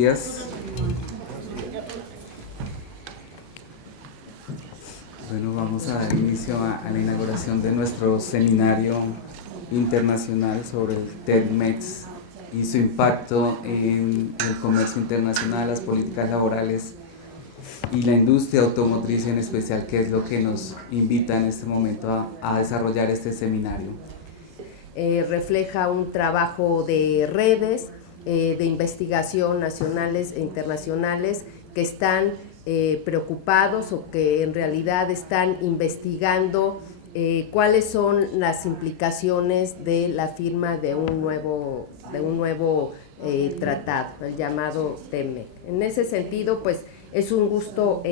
días. Bueno, vamos a dar inicio a la inauguración de nuestro seminario internacional sobre el TEDmex y su impacto en el comercio internacional, las políticas laborales y la industria automotriz en especial, que es lo que nos invita en este momento a desarrollar este seminario. Refleja un trabajo de redes de investigación nacionales e internacionales que están preocupados o que en realidad están investigando cuáles son las implicaciones de la firma de un nuevo tratado, el llamado TEDmex. En ese sentido, pues es un gusto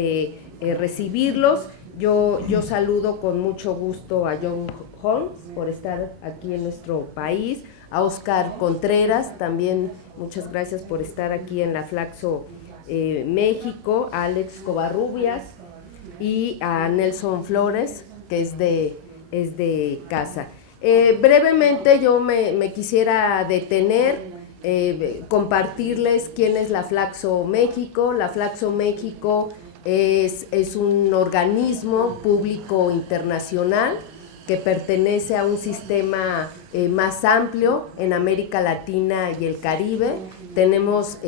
recibirlos. Yo saludo con mucho gusto a John Holmes por estar aquí en nuestro país, a Oscar Contreras, también muchas gracias por estar aquí en la Flaxo México, a Alex Covarrubias y a Nelson Flores, que es de casa. Brevemente yo me quisiera detener, compartirles quién es la Flaxo México. La Flaxo México es un organismo público internacional que pertenece a un sistema más amplio en América Latina y el Caribe. Tenemos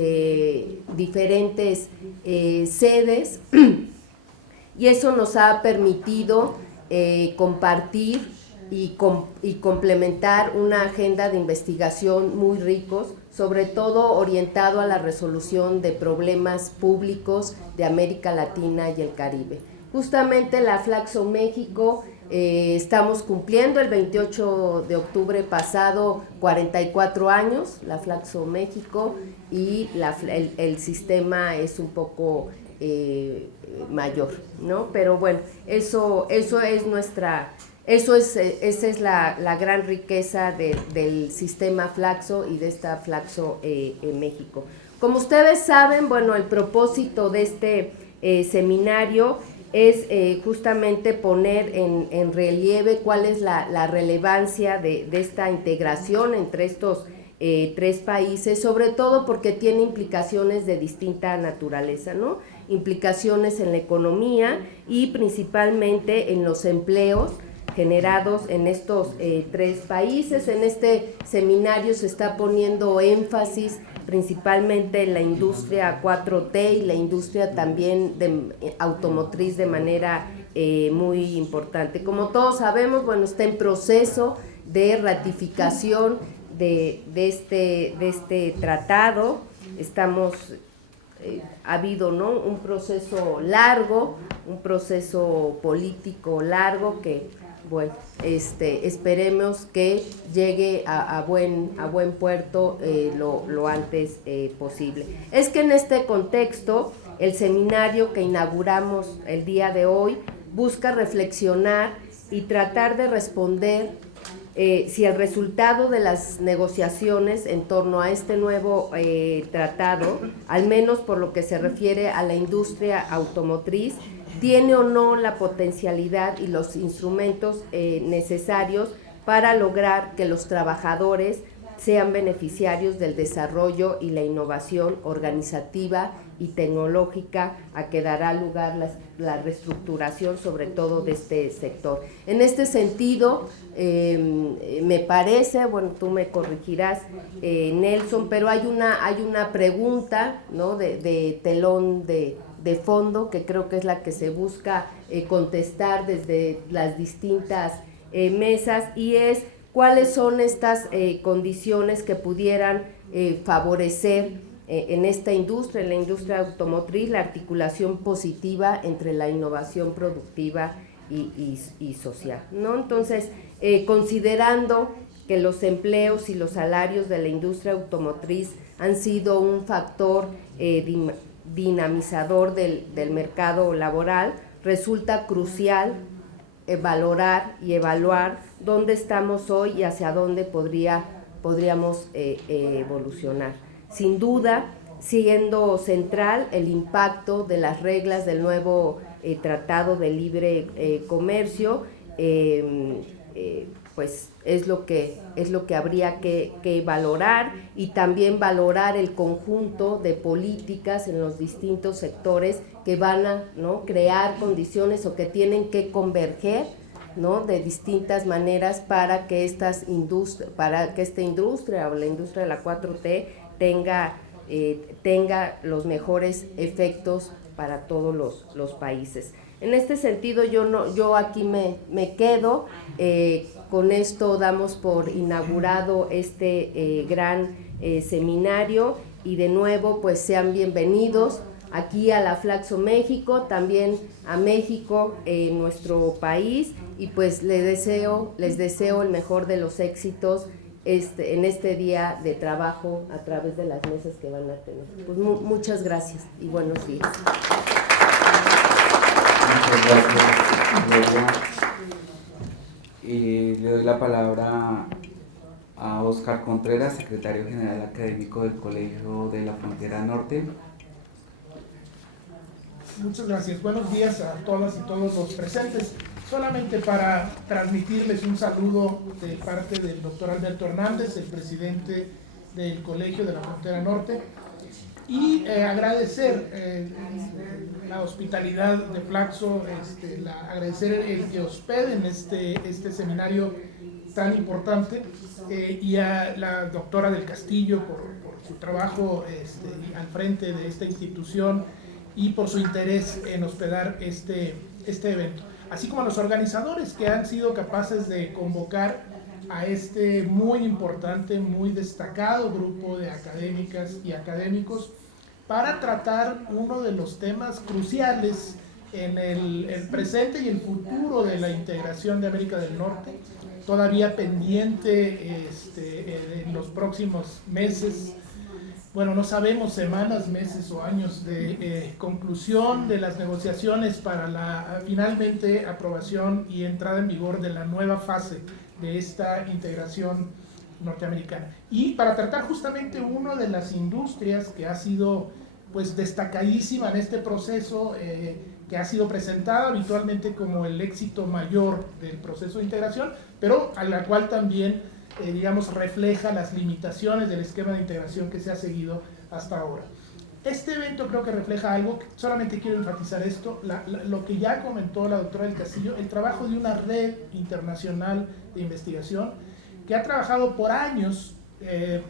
diferentes sedes y eso nos ha permitido compartir y complementar una agenda de investigación muy ricos, sobre todo orientado a la resolución de problemas públicos de América Latina y el Caribe. Justamente la Flaxo México estamos cumpliendo el 28 de octubre pasado 44 años, la Flaxo México, y el sistema es un poco mayor, ¿no? Pero bueno, esa es la gran riqueza del sistema Flaxo y de esta Flaxo México. Como ustedes saben, bueno, el propósito de este seminario es justamente poner en relieve cuál es la relevancia de esta integración entre estos tres países, sobre todo porque tiene implicaciones de distinta naturaleza, ¿no? Implicaciones en la economía y principalmente en los empleos generados en estos tres países. En este seminario se está poniendo énfasis principalmente en la industria 4T y la industria también automotriz de manera muy importante. Como todos sabemos, bueno, está en proceso de ratificación de este tratado. Ha habido, ¿no?, un proceso largo, un proceso político largo que, bueno, esperemos que llegue a buen puerto lo antes posible. Es que en este contexto, el seminario que inauguramos el día de hoy busca reflexionar y tratar de responder si el resultado de las negociaciones en torno a este nuevo tratado, al menos por lo que se refiere a la industria automotriz, tiene o no la potencialidad y los instrumentos necesarios para lograr que los trabajadores sean beneficiarios del desarrollo y la innovación organizativa y tecnológica a que dará lugar la reestructuración, sobre todo de este sector. En este sentido, me parece, bueno, tú me corregirás, Nelson, pero hay una pregunta, ¿no?, de telón de fondo, que creo que es la que se busca contestar desde las distintas mesas, y es cuáles son estas condiciones que pudieran favorecer en esta industria, en la industria automotriz, la articulación positiva entre la innovación productiva y social, ¿no? Entonces, considerando que los empleos y los salarios de la industria automotriz han sido un factor dinamizador del mercado laboral, resulta crucial valorar y evaluar dónde estamos hoy y hacia dónde podríamos evolucionar. Sin duda, siendo central el impacto de las reglas del nuevo Tratado de Libre Comercio, pues es lo que habría que valorar, y también valorar el conjunto de políticas en los distintos sectores que van a, ¿no?, crear condiciones o que tienen que converger, ¿no?, de distintas maneras para que esta industria o la industria de la 4T tenga los mejores efectos para todos los países. En este sentido, yo aquí me quedo. Con esto damos por inaugurado este gran seminario, y de nuevo pues sean bienvenidos aquí a la Flaxo México, también a México, nuestro país, y pues les deseo el mejor de los éxitos en este día de trabajo a través de las mesas que van a tener. Pues muchas gracias y buenos días. Muchas gracias, Gloria. Y le doy la palabra a Óscar Contreras, secretario general académico del Colegio de la Frontera Norte. Muchas gracias. Buenos días a todas y todos los presentes. Solamente para transmitirles un saludo de parte del doctor Alberto Hernández, el presidente del Colegio de la Frontera Norte, y agradecer la hospitalidad de Flaxo, agradecer el que hospeden este seminario tan importante, y a la doctora del Castillo por su trabajo al frente de esta institución y por su interés en hospedar este evento, así como a los organizadores que han sido capaces de convocar a este muy importante, muy destacado grupo de académicas y académicos para tratar uno de los temas cruciales en el presente y el futuro de la integración de América del Norte, todavía pendiente en los próximos meses, bueno, no sabemos, semanas, meses o años de conclusión de las negociaciones para la finalmente aprobación y entrada en vigor de la nueva fase de esta integración norteamericana. Y para tratar justamente una de las industrias que ha sido pues destacadísima en este proceso, que ha sido presentada habitualmente como el éxito mayor del proceso de integración, pero a la cual también digamos, refleja las limitaciones del esquema de integración que se ha seguido hasta ahora. Este evento creo que refleja algo, solamente quiero enfatizar esto, lo que ya comentó la doctora del Castillo, el trabajo de una red internacional de investigación que ha trabajado por años,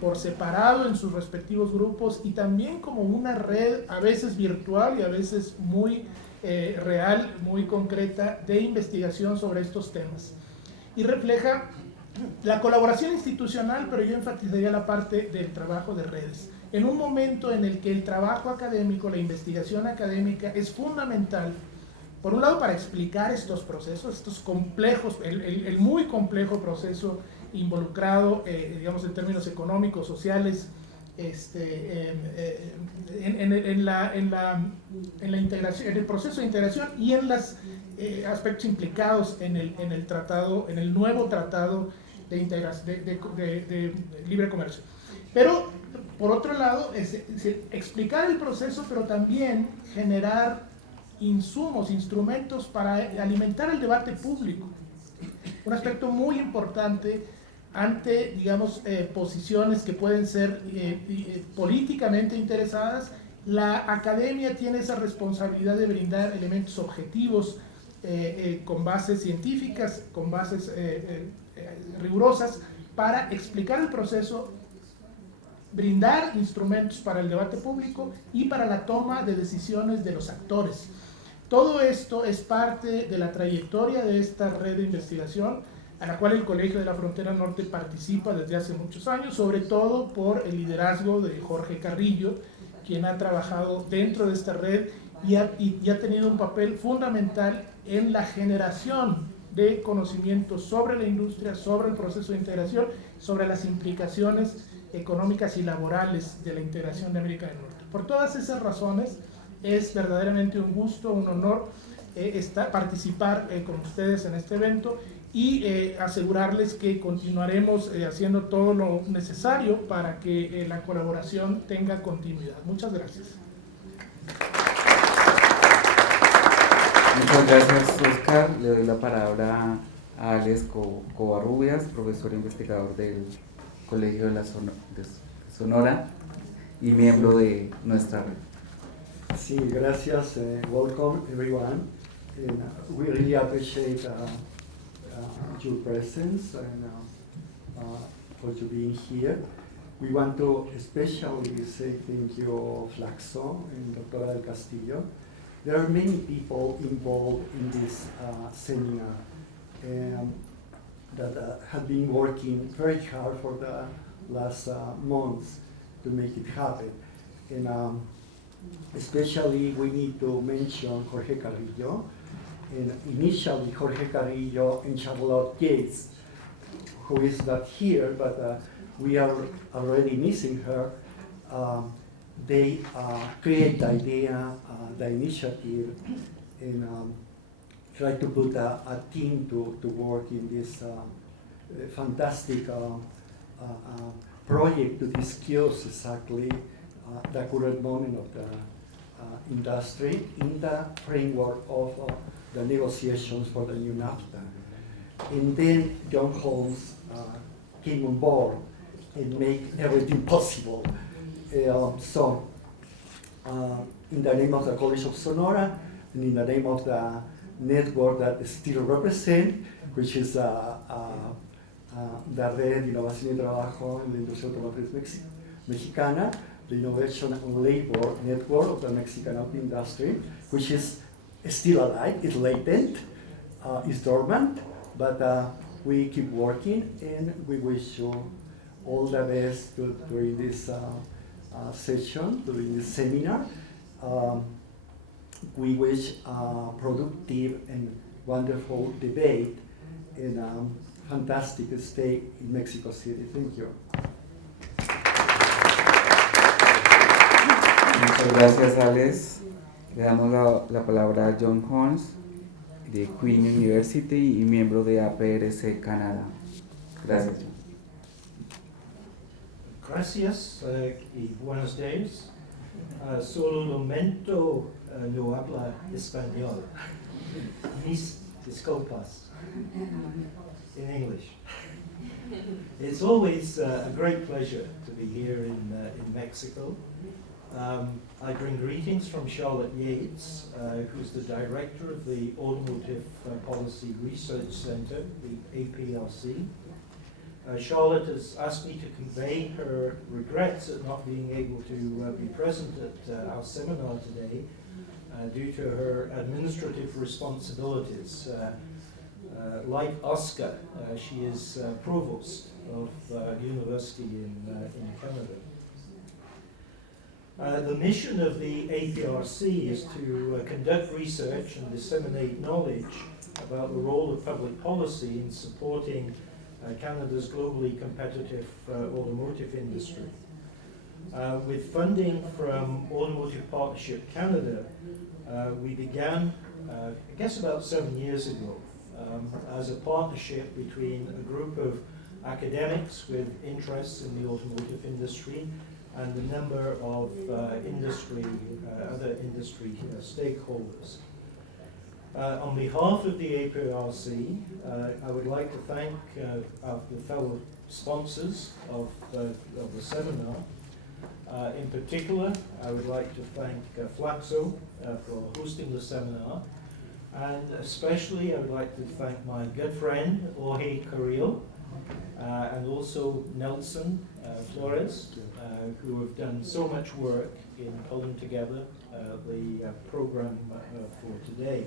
por separado en sus respectivos grupos, y también como una red a veces virtual y a veces muy real, muy concreta, de investigación sobre estos temas. Y refleja la colaboración institucional, pero yo enfatizaría la parte del trabajo de redes. En un momento en el que el trabajo académico, la investigación académica es fundamental, por un lado para explicar estos procesos, estos complejos, el muy complejo proceso involucrado, digamos, en términos económicos, sociales, en la integración, en el proceso de integración y en los aspectos implicados en el tratado, en el nuevo tratado de libre comercio. Pero por otro lado, explicar el proceso, pero también generar insumos, instrumentos para alimentar el debate público. Un aspecto muy importante ante, digamos, posiciones que pueden ser políticamente interesadas. La academia tiene esa responsabilidad de brindar elementos objetivos con bases científicas, con bases rigurosas, para explicar el proceso, brindar instrumentos para el debate público y para la toma de decisiones de los actores. Todo esto es parte de la trayectoria de esta red de investigación, a la cual el Colegio de la Frontera Norte participa desde hace muchos años, sobre todo por el liderazgo de Jorge Carrillo, quien ha trabajado dentro de esta red y ha tenido un papel fundamental en la generación de conocimientos sobre la industria, sobre el proceso de integración, sobre las implicaciones económicas y laborales de la integración de América del Norte. Por todas esas razones, es verdaderamente un gusto, un honor participar con ustedes en este evento y asegurarles que continuaremos haciendo todo lo necesario para que la colaboración tenga continuidad. Muchas gracias. Muchas gracias, Óscar. Le doy la palabra a Alex Covarrubias, profesor investigador del Colegio de Sonora y miembro de nuestra red. Sí, gracias. Welcome everyone. And we really appreciate your presence and for you being here. We want to especially say thank you, Flaxo and Doctora del Castillo. There are many people involved in this seminar that have been working very hard for the last months to make it happen. And especially we need to mention Jorge Carrillo, and initially Jorge Carrillo and Charlotte Gates, who is not here, but we are already missing her. They create the idea, the initiative, and try to put a team to work in this fantastic project to discuss exactly the current moment of the industry in the framework of the negotiations for the new NAFTA. And then John Holmes came on board and make everything possible. So, in the name of the College of Sonora, and in the name of the network that still represent, which is the Red Innovación y Trabajo en la Industria Automotriz Mexicana, the Innovation and Labor Network of the Mexican auto industry, which is still alive, it's latent, it's dormant, but we keep working, and we wish you all the best during this session, during this seminar. We wish productive and wonderful debate and fantastic stay in Mexico City. Thank you. Muchas gracias, Alex. Le damos la palabra a John Holmes, de Queen University y miembro de APRC Canadá. Gracias, John. Gracias y buenos días. Solo lamento no habla español. Mis disculpas. In English. It's always a great pleasure to be here in Mexico. I bring greetings from Charlotte Yates, who's the director of the Automotive Policy Research Center, the APRC. Charlotte has asked me to convey her regrets at not being able to be present at our seminar today due to her administrative responsibilities. Like Oscar, she is provost of university in Canada. The mission of the APRC is to conduct research and disseminate knowledge about the role of public policy in supporting Canada's globally competitive automotive industry. With funding from Automotive Partnership Canada, we began, I guess about 7 years ago, as a partnership between a group of academics with interests in the automotive industry and a number of other industry stakeholders. On behalf of the APRC, I would like to thank the fellow sponsors of the seminar. In particular, I would like to thank Flaxo for hosting the seminar, and especially I would like to thank my good friend Jorge Carrillo, and also Nelson Flores, who have done so much work in pulling together the program for today.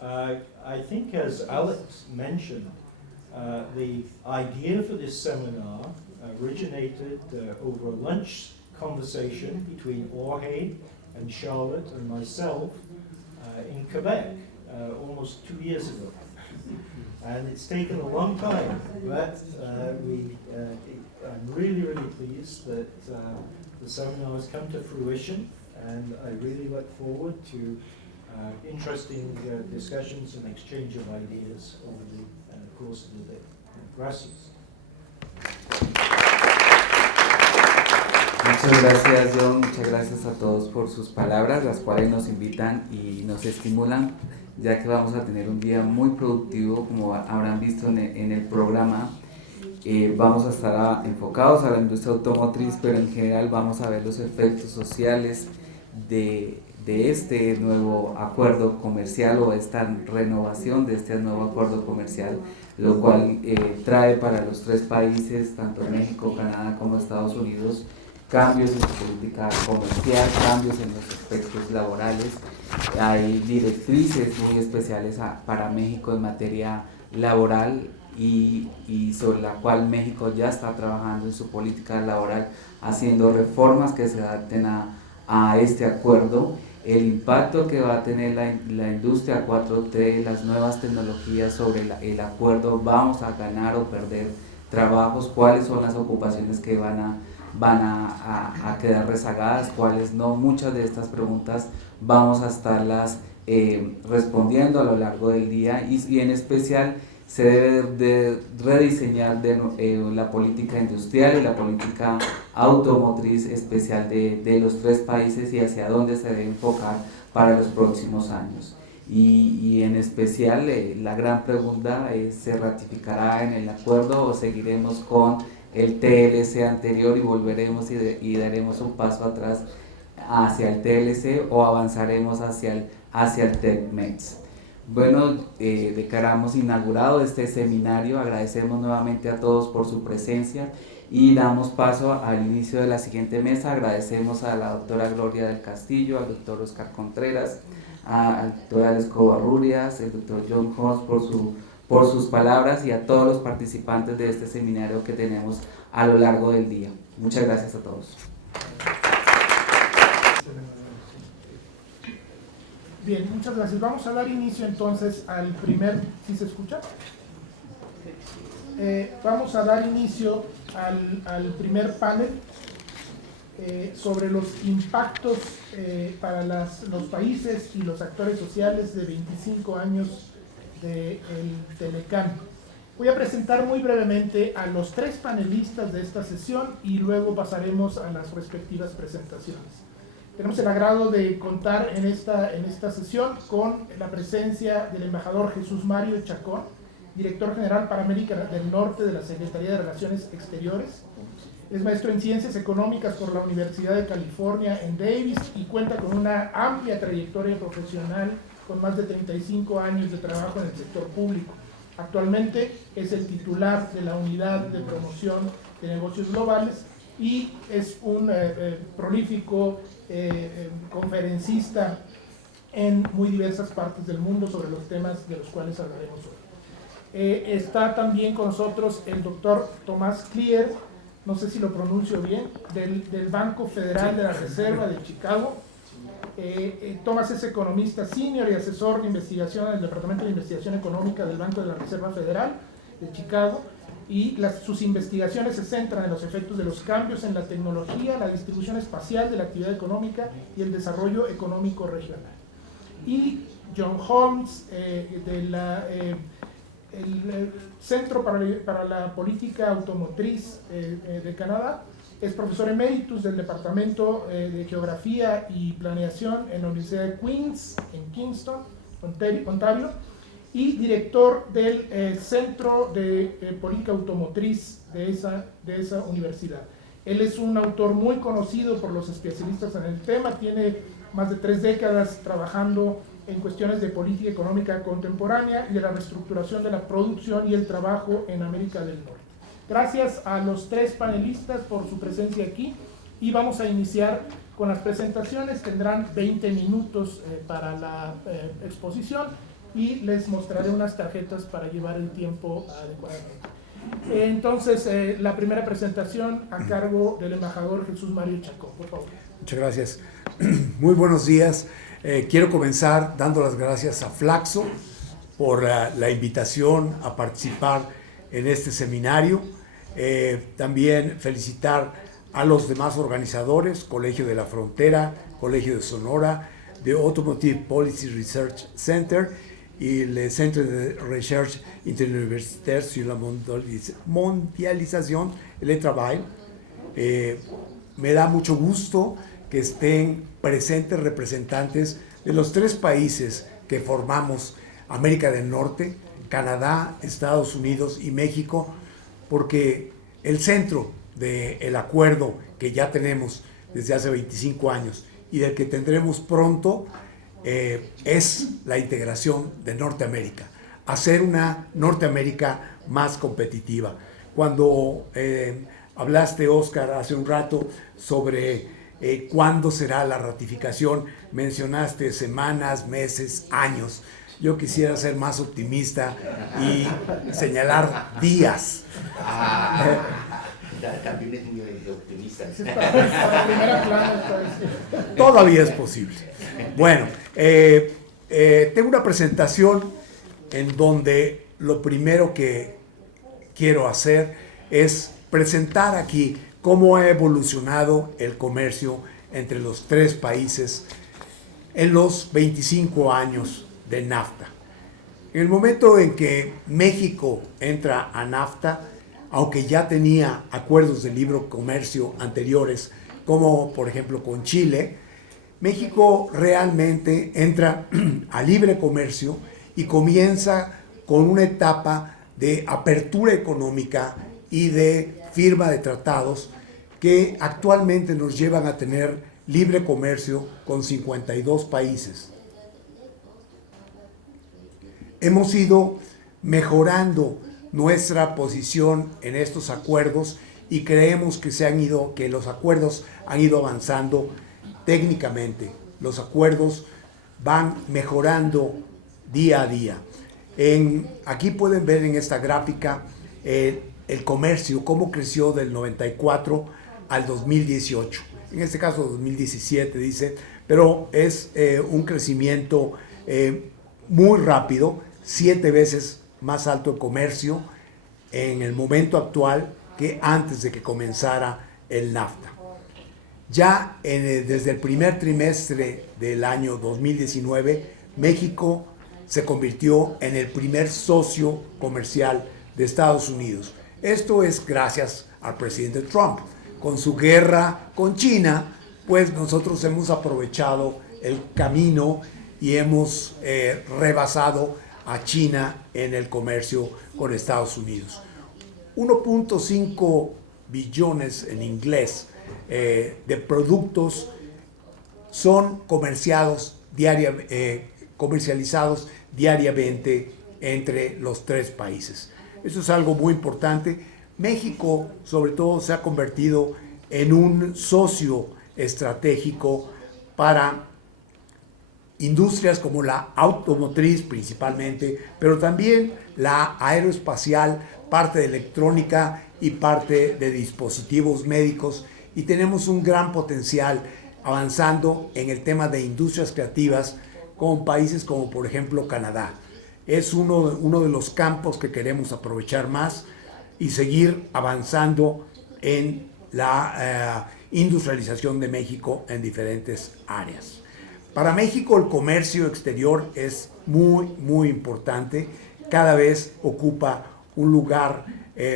I think, as Alex mentioned, the idea for this seminar originated over a lunch conversation between Jorge and Charlotte and myself in Quebec almost 2 years ago. And it's taken a long time, but I'm really, really pleased that the seminar has come to fruition, and I really look forward to interesting discussions and exchange of ideas over the course of the day. Gracias. Muchas gracias, John. Muchas gracias a todos por sus palabras, las cuales nos invitan y nos estimulan ya que vamos a tener un día muy productivo, como habrán visto en el programa. Vamos a estar enfocados a la industria automotriz, pero en general vamos a ver los efectos sociales de este nuevo acuerdo comercial o esta renovación de este nuevo acuerdo comercial, lo cual trae para los tres países, tanto México, Canadá como Estados Unidos, cambios en su política comercial, cambios en los aspectos laborales. Hay directrices muy especiales para México en materia laboral y sobre la cual México ya está trabajando en su política laboral, haciendo reformas que se adapten a este acuerdo. El impacto que va a tener la industria 4T, las nuevas tecnologías sobre el acuerdo, vamos a ganar o perder trabajos, cuáles son las ocupaciones que van a quedar rezagadas, cuáles no. Muchas de estas preguntas vamos a estarlas respondiendo a lo largo del día y en especial se debe de rediseñar la política industrial y la política automotriz especial de los tres países y hacia dónde se debe enfocar para los próximos años. Y en especial la gran pregunta es: ¿se ratificará en el acuerdo o seguiremos con el TLC anterior y volveremos y daremos un paso atrás hacia el TLC o avanzaremos hacia el TECMEX? Bueno, declaramos inaugurado este seminario, agradecemos nuevamente a todos por su presencia y damos paso al inicio de la siguiente mesa. Agradecemos a la doctora Gloria del Castillo, al doctor Oscar Contreras, al doctor Alex Covarrubias, el doctor John Holmes por sus palabras y a todos los participantes de este seminario que tenemos a lo largo del día. Muchas gracias a todos. Bien, muchas gracias. Vamos a dar inicio entonces al primer... ¿Sí se escucha? Vamos a dar inicio al primer panel sobre los impactos para los países y los actores sociales de 25 años del Telecán. Voy a presentar muy brevemente a los tres panelistas de esta sesión y luego pasaremos a las respectivas presentaciones. Tenemos el agrado de contar en esta sesión con la presencia del embajador Jesús Mario Chacón, director general para América del Norte de la Secretaría de Relaciones Exteriores. Es maestro en Ciencias Económicas por la Universidad de California en Davis y cuenta con una amplia trayectoria profesional con más de 35 años de trabajo en el sector público. Actualmente es el titular de la Unidad de Promoción de Negocios Globales y es un prolífico conferencista en muy diversas partes del mundo sobre los temas de los cuales hablaremos hoy. Está también con nosotros el doctor Tomás Klier, no sé si lo pronuncio bien, del Banco Federal de la Reserva de Chicago. Tomás es economista senior y asesor de investigación en el Departamento de Investigación Económica del Banco de la Reserva Federal de Chicago, y sus investigaciones se centran en los efectos de los cambios en la tecnología, la distribución espacial de la actividad económica y el desarrollo económico regional. Y John Holmes, del Centro para la Política Automotriz de Canadá, es profesor eméritus del Departamento de Geografía y Planeación en la Universidad de Queens, en Kingston, Ontario, y director del Centro de Política Automotriz de esa universidad. Él es un autor muy conocido por los especialistas en el tema, tiene más de 3 décadas trabajando en cuestiones de política económica contemporánea y de la reestructuración de la producción y el trabajo en América del Norte. Gracias a los 3 panelistas por su presencia aquí y vamos a iniciar con las presentaciones. Tendrán 20 minutos para la exposición y les mostraré unas tarjetas para llevar el tiempo adecuadamente. Entonces, la primera presentación a cargo del embajador Jesús Mario Chacón, por favor. Muchas gracias. Muy buenos días. Quiero comenzar dando las gracias a Flaxo por la invitación a participar en este seminario. También felicitar a los demás organizadores, Colegio de la Frontera, Colegio de Sonora, The Automotive Policy Research Center y el Centro de Research Interuniversitaire sur la Mondialización et le Travail. Me da mucho gusto que estén presentes representantes de los 3 países que formamos América del Norte, Canadá, Estados Unidos y México, porque el centro del acuerdo que ya tenemos desde hace 25 años y del que tendremos pronto es la integración de Norteamérica, hacer una Norteamérica más competitiva. Cuando hablaste, Oscar, hace un rato sobre cuándo será la ratificación, mencionaste semanas, meses, años. Yo quisiera ser más optimista y señalar días. También es muy optimista. Para primera plana esta vez. Todavía es posible. Bueno, tengo una presentación en donde lo primero que quiero hacer es presentar aquí cómo ha evolucionado el comercio entre los tres países en los 25 años de NAFTA. En el momento en que México entra a NAFTA, aunque ya tenía acuerdos de libre comercio anteriores, como por ejemplo con Chile, México realmente entra a libre comercio y comienza con una etapa de apertura económica y de firma de tratados que actualmente nos llevan a tener libre comercio con 52 países. Hemos ido mejorando nuestra posición en estos acuerdos y creemos que los acuerdos han ido avanzando técnicamente. Los acuerdos van mejorando día a día. Aquí pueden ver en esta gráfica el comercio, cómo creció del 94 al 2018. En este caso 2017 dice, pero es un crecimiento muy rápido, 7 veces más alto el comercio en el momento actual que antes de que comenzara el NAFTA. Ya desde el primer trimestre del año 2019, México se convirtió en el primer socio comercial de Estados Unidos. Esto es gracias al presidente Trump. Con su guerra con China, pues nosotros hemos aprovechado el camino y hemos rebasado a China en el comercio con Estados Unidos. 1.5 billones en inglés de productos son comercializados diariamente entre los tres países. Eso es algo muy importante. México, sobre todo, se ha convertido en un socio estratégico para industrias como la automotriz principalmente, pero también la aeroespacial, parte de electrónica y parte de dispositivos médicos, y tenemos un gran potencial avanzando en el tema de industrias creativas con países como por ejemplo Canadá. Es uno de los campos que queremos aprovechar más y seguir avanzando en la industrialización de México en diferentes áreas. Para México el comercio exterior es muy importante, cada vez ocupa un lugar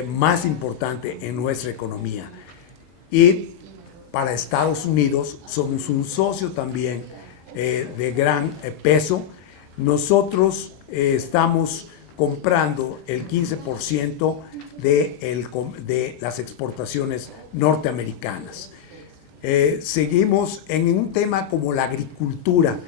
más importante en nuestra economía. Y para Estados Unidos somos un socio también de gran peso. Nosotros estamos comprando el 15% de las exportaciones norteamericanas. Seguimos en un tema como la agricultura,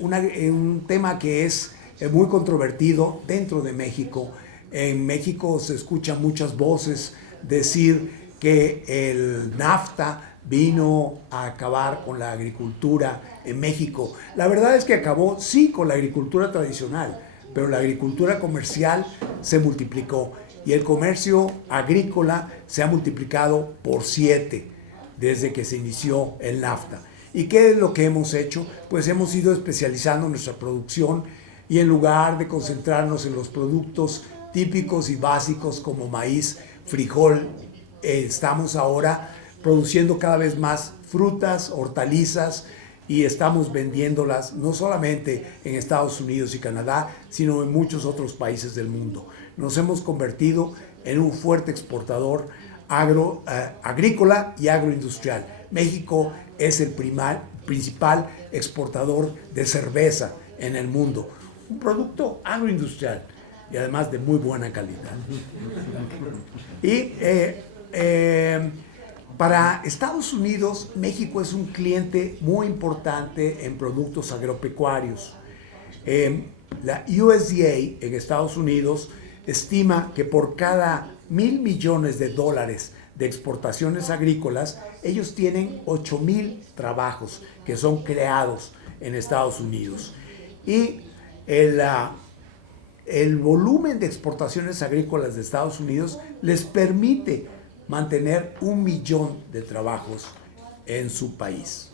un tema que es muy controvertido dentro de México. En México se escuchan muchas voces decir que el NAFTA vino a acabar con la agricultura en México. La verdad es que acabó, sí, con la agricultura tradicional, pero la agricultura comercial se multiplicó y el comercio agrícola se ha multiplicado por 7 desde que se inició el NAFTA. ¿Y qué es lo que hemos hecho? Pues hemos ido especializando nuestra producción y en lugar de concentrarnos en los productos típicos y básicos como maíz, frijol, estamos ahora produciendo cada vez más frutas, hortalizas y estamos vendiéndolas no solamente en Estados Unidos y Canadá, sino en muchos otros países del mundo. Nos hemos convertido en un fuerte exportador agrícola y agroindustrial. México es el principal exportador de cerveza en el mundo. Un producto agroindustrial y además de muy buena calidad. Y para Estados Unidos, México es un cliente muy importante en productos agropecuarios. La USDA en Estados Unidos estima que por cada $1,000 millones de exportaciones agrícolas, ellos tienen 8,000 trabajos que son creados en Estados Unidos. Y el volumen de exportaciones agrícolas de Estados Unidos les permite mantener 1 millón de trabajos en su país.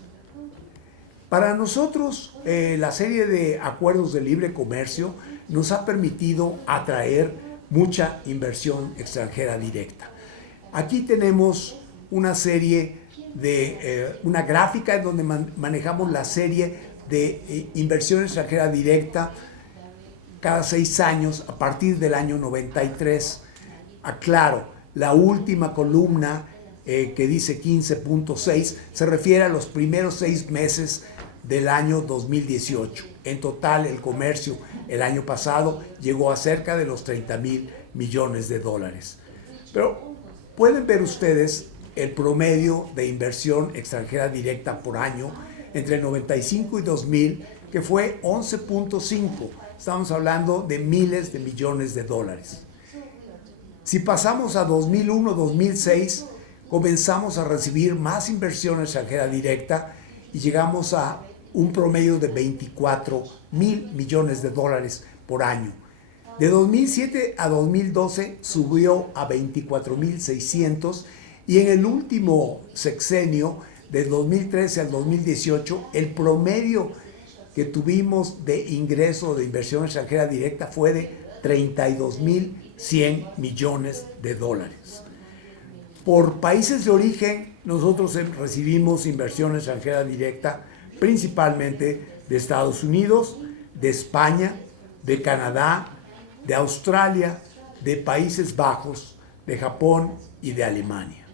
Para nosotros, la serie de acuerdos de libre comercio nos ha permitido atraer mucha inversión extranjera directa. Aquí tenemos una serie de, una gráfica en donde manejamos la serie de inversión extranjera directa cada 6 años a partir del año 93. Aclaro, la última columna que dice 15.6 se refiere a los primeros 6 meses del año 2018. En total, el comercio el año pasado llegó a cerca de los $30,000 millones. Pero pueden ver ustedes el promedio de inversión extranjera directa por año entre el 95 y 2000, que fue 11.5. Estamos hablando de miles de millones de dólares. Si pasamos a 2001-2006, comenzamos a recibir más inversión extranjera directa y llegamos a un promedio de 24,000 millones de dólares por año. De 2007 a 2012 subió a 24,600 y en el último sexenio, de 2013 al 2018, el promedio que tuvimos de ingreso de inversión extranjera directa fue de 32,100 millones de dólares. Por países de origen, nosotros recibimos inversión extranjera directa principalmente de Estados Unidos, de España, de Canadá, de Australia, de Países Bajos, de Japón y de Alemania.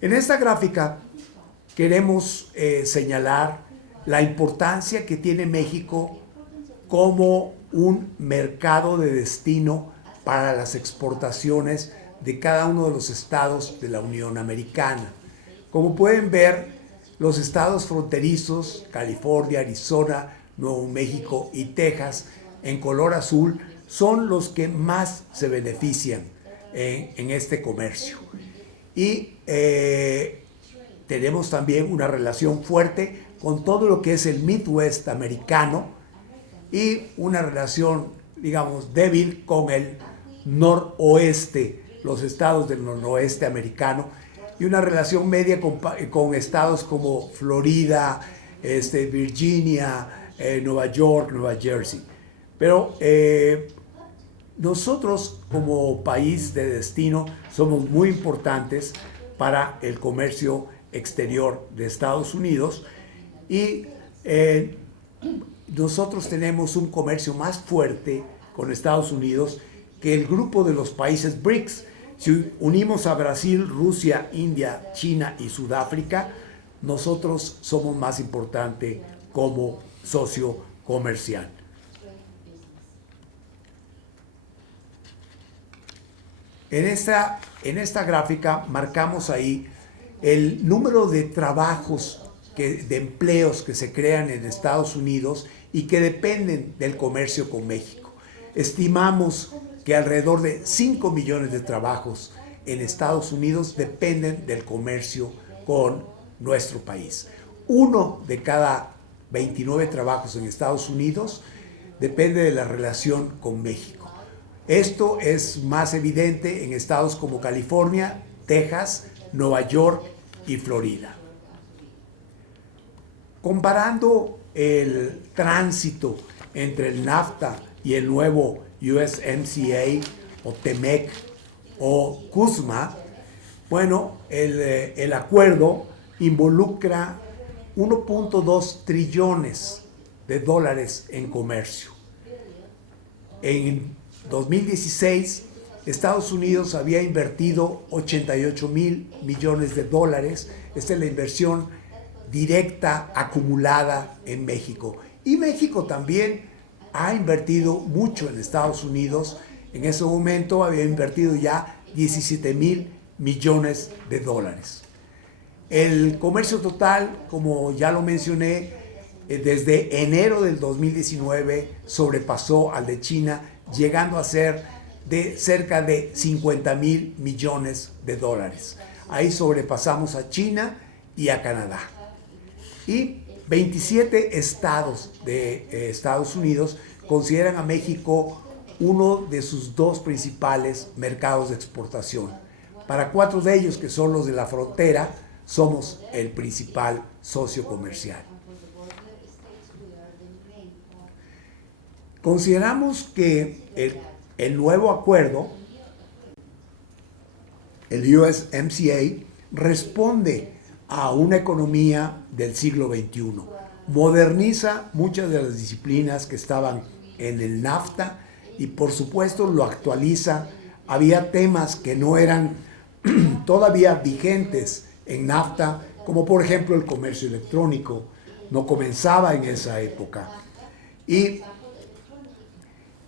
En esta gráfica queremos señalar la importancia que tiene México como un mercado de destino para las exportaciones de cada uno de los estados de la Unión Americana. Como pueden ver, los estados fronterizos, California, Arizona, Nuevo México y Texas, en color azul, son los que más se benefician en este comercio. Y tenemos también una relación fuerte con todo lo que es el Midwest americano y una relación, digamos, débil con el noroeste, los estados del noroeste americano, y una relación media con estados como Florida, Virginia, Nueva York, Nueva Jersey. Pero nosotros como país de destino somos muy importantes para el comercio exterior de Estados Unidos y nosotros tenemos un comercio más fuerte con Estados Unidos que el grupo de los países BRICS. Si unimos a Brasil, Rusia, India, China y Sudáfrica, nosotros somos más importantes como socio comercial. En esta gráfica marcamos ahí el número de trabajos, de empleos que se crean en Estados Unidos y que dependen del comercio con México. Estimamos que alrededor de 5 millones de trabajos en Estados Unidos dependen del comercio con nuestro país. 1 de cada 29 trabajos en Estados Unidos depende de la relación con México. Esto es más evidente en estados como California, Texas, Nueva York y Florida. Comparando el tránsito entre el NAFTA y el nuevo USMCA o TEMEC o CUSMA, bueno, el acuerdo involucra 1.2 trillones de dólares en comercio. En 2016, Estados Unidos había invertido 88,000 millones de dólares. Esta es la inversión directa acumulada en México. Y México también ha invertido mucho en Estados Unidos. En ese momento había invertido ya 17,000 millones de dólares. El comercio total, como ya lo mencioné, desde enero del 2019 sobrepasó al de China, llegando a ser de cerca de 50,000 millones de dólares. Ahí sobrepasamos a China y a Canadá. Y 27 estados de Estados Unidos consideran a México uno de sus dos principales mercados de exportación. Para 4 de ellos, que son los de la frontera, somos el principal socio comercial. Consideramos que el nuevo acuerdo, el USMCA, responde a una economía del siglo XXI. Moderniza muchas de las disciplinas que estaban en el NAFTA y por supuesto lo actualiza. Había temas que no eran todavía vigentes en NAFTA, como por ejemplo el comercio electrónico. No comenzaba en esa época. Y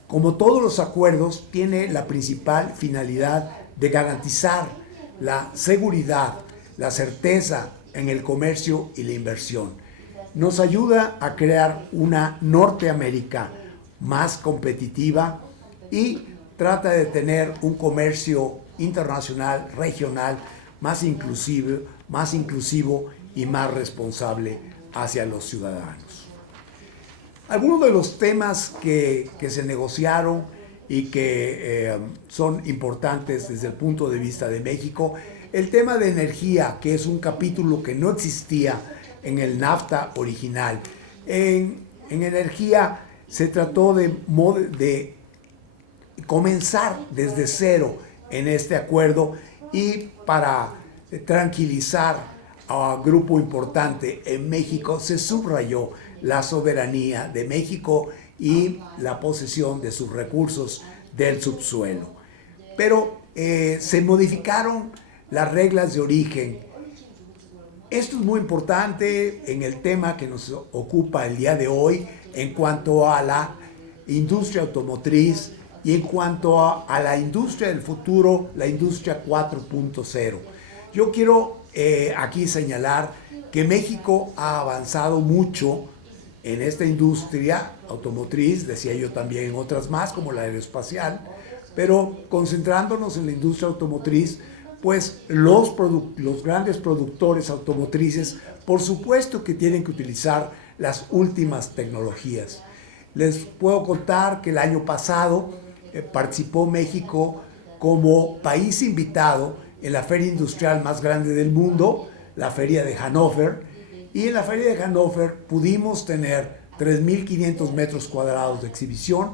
como todos los acuerdos, tiene la principal finalidad de garantizar la seguridad, la certeza en el comercio y la inversión. Nos ayuda a crear una Norteamérica más competitiva y trata de tener un comercio internacional, regional, más inclusivo y más responsable hacia los ciudadanos. Algunos de los temas que se negociaron y que son importantes desde el punto de vista de México, el tema de energía, que es un capítulo que no existía en el NAFTA original. En energía se trató de comenzar desde cero en este acuerdo y para tranquilizar a un grupo importante en México se subrayó la soberanía de México y la posesión de sus recursos del subsuelo. Pero se modificaron las reglas de origen. Esto es muy importante en el tema que nos ocupa el día de hoy en cuanto a la industria automotriz y en cuanto a la industria del futuro, la industria 4.0. Yo quiero aquí señalar que México ha avanzado mucho en esta industria automotriz, decía yo también en otras más como la aeroespacial, pero concentrándonos en la industria automotriz, pues los grandes productores automotrices, por supuesto que tienen que utilizar las últimas tecnologías. Les puedo contar que el año pasado participó México como país invitado en la feria industrial más grande del mundo, la Feria de Hannover, y en la Feria de Hannover pudimos tener 3,500 metros cuadrados de exhibición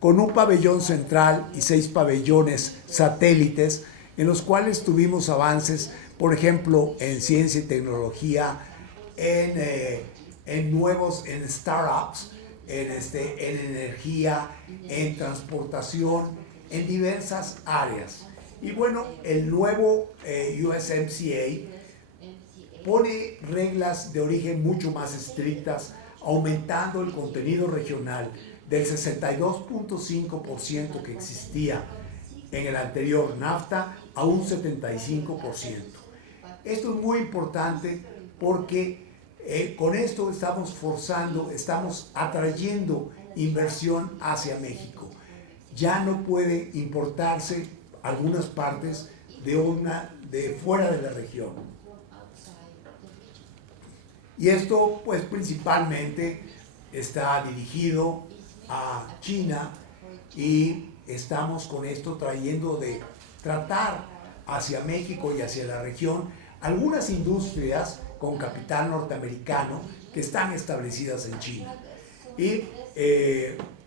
con un pabellón central y 6 pabellones satélites en los cuales tuvimos avances, por ejemplo, en ciencia y tecnología, en startups, en energía, en transportación, en diversas áreas. Y bueno, el nuevo USMCA pone reglas de origen mucho más estrictas, aumentando el contenido regional del 62.5% que existía en el anterior NAFTA a un 75%. Esto es muy importante porque con esto estamos atrayendo inversión hacia México. Ya no puede importarse algunas partes de fuera de la región. Y esto pues principalmente está dirigido a China y estamos con esto tratar hacia México y hacia la región algunas industrias con capital norteamericano que están establecidas en China. Y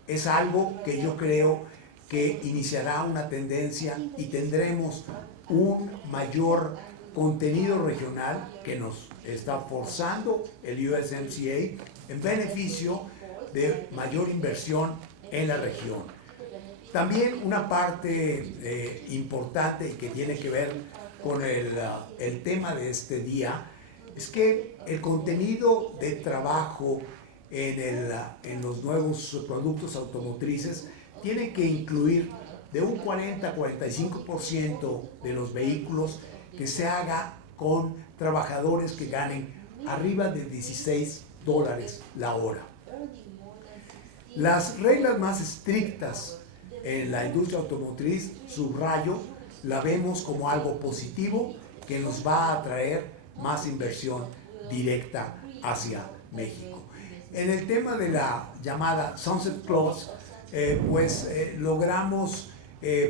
es algo que yo creo que iniciará una tendencia y tendremos un mayor contenido regional que nos está forzando el USMCA en beneficio de mayor inversión en la región. También una parte importante y que tiene que ver con el tema de este día es que el contenido de trabajo en los nuevos productos automotrices tiene que incluir de un 40-45% de los vehículos que se haga con trabajadores que ganen arriba de $16 la hora. Las reglas más estrictas en la industria automotriz, subrayo, la vemos como algo positivo que nos va a traer más inversión directa hacia México. En el tema de la llamada Sunset Clause, logramos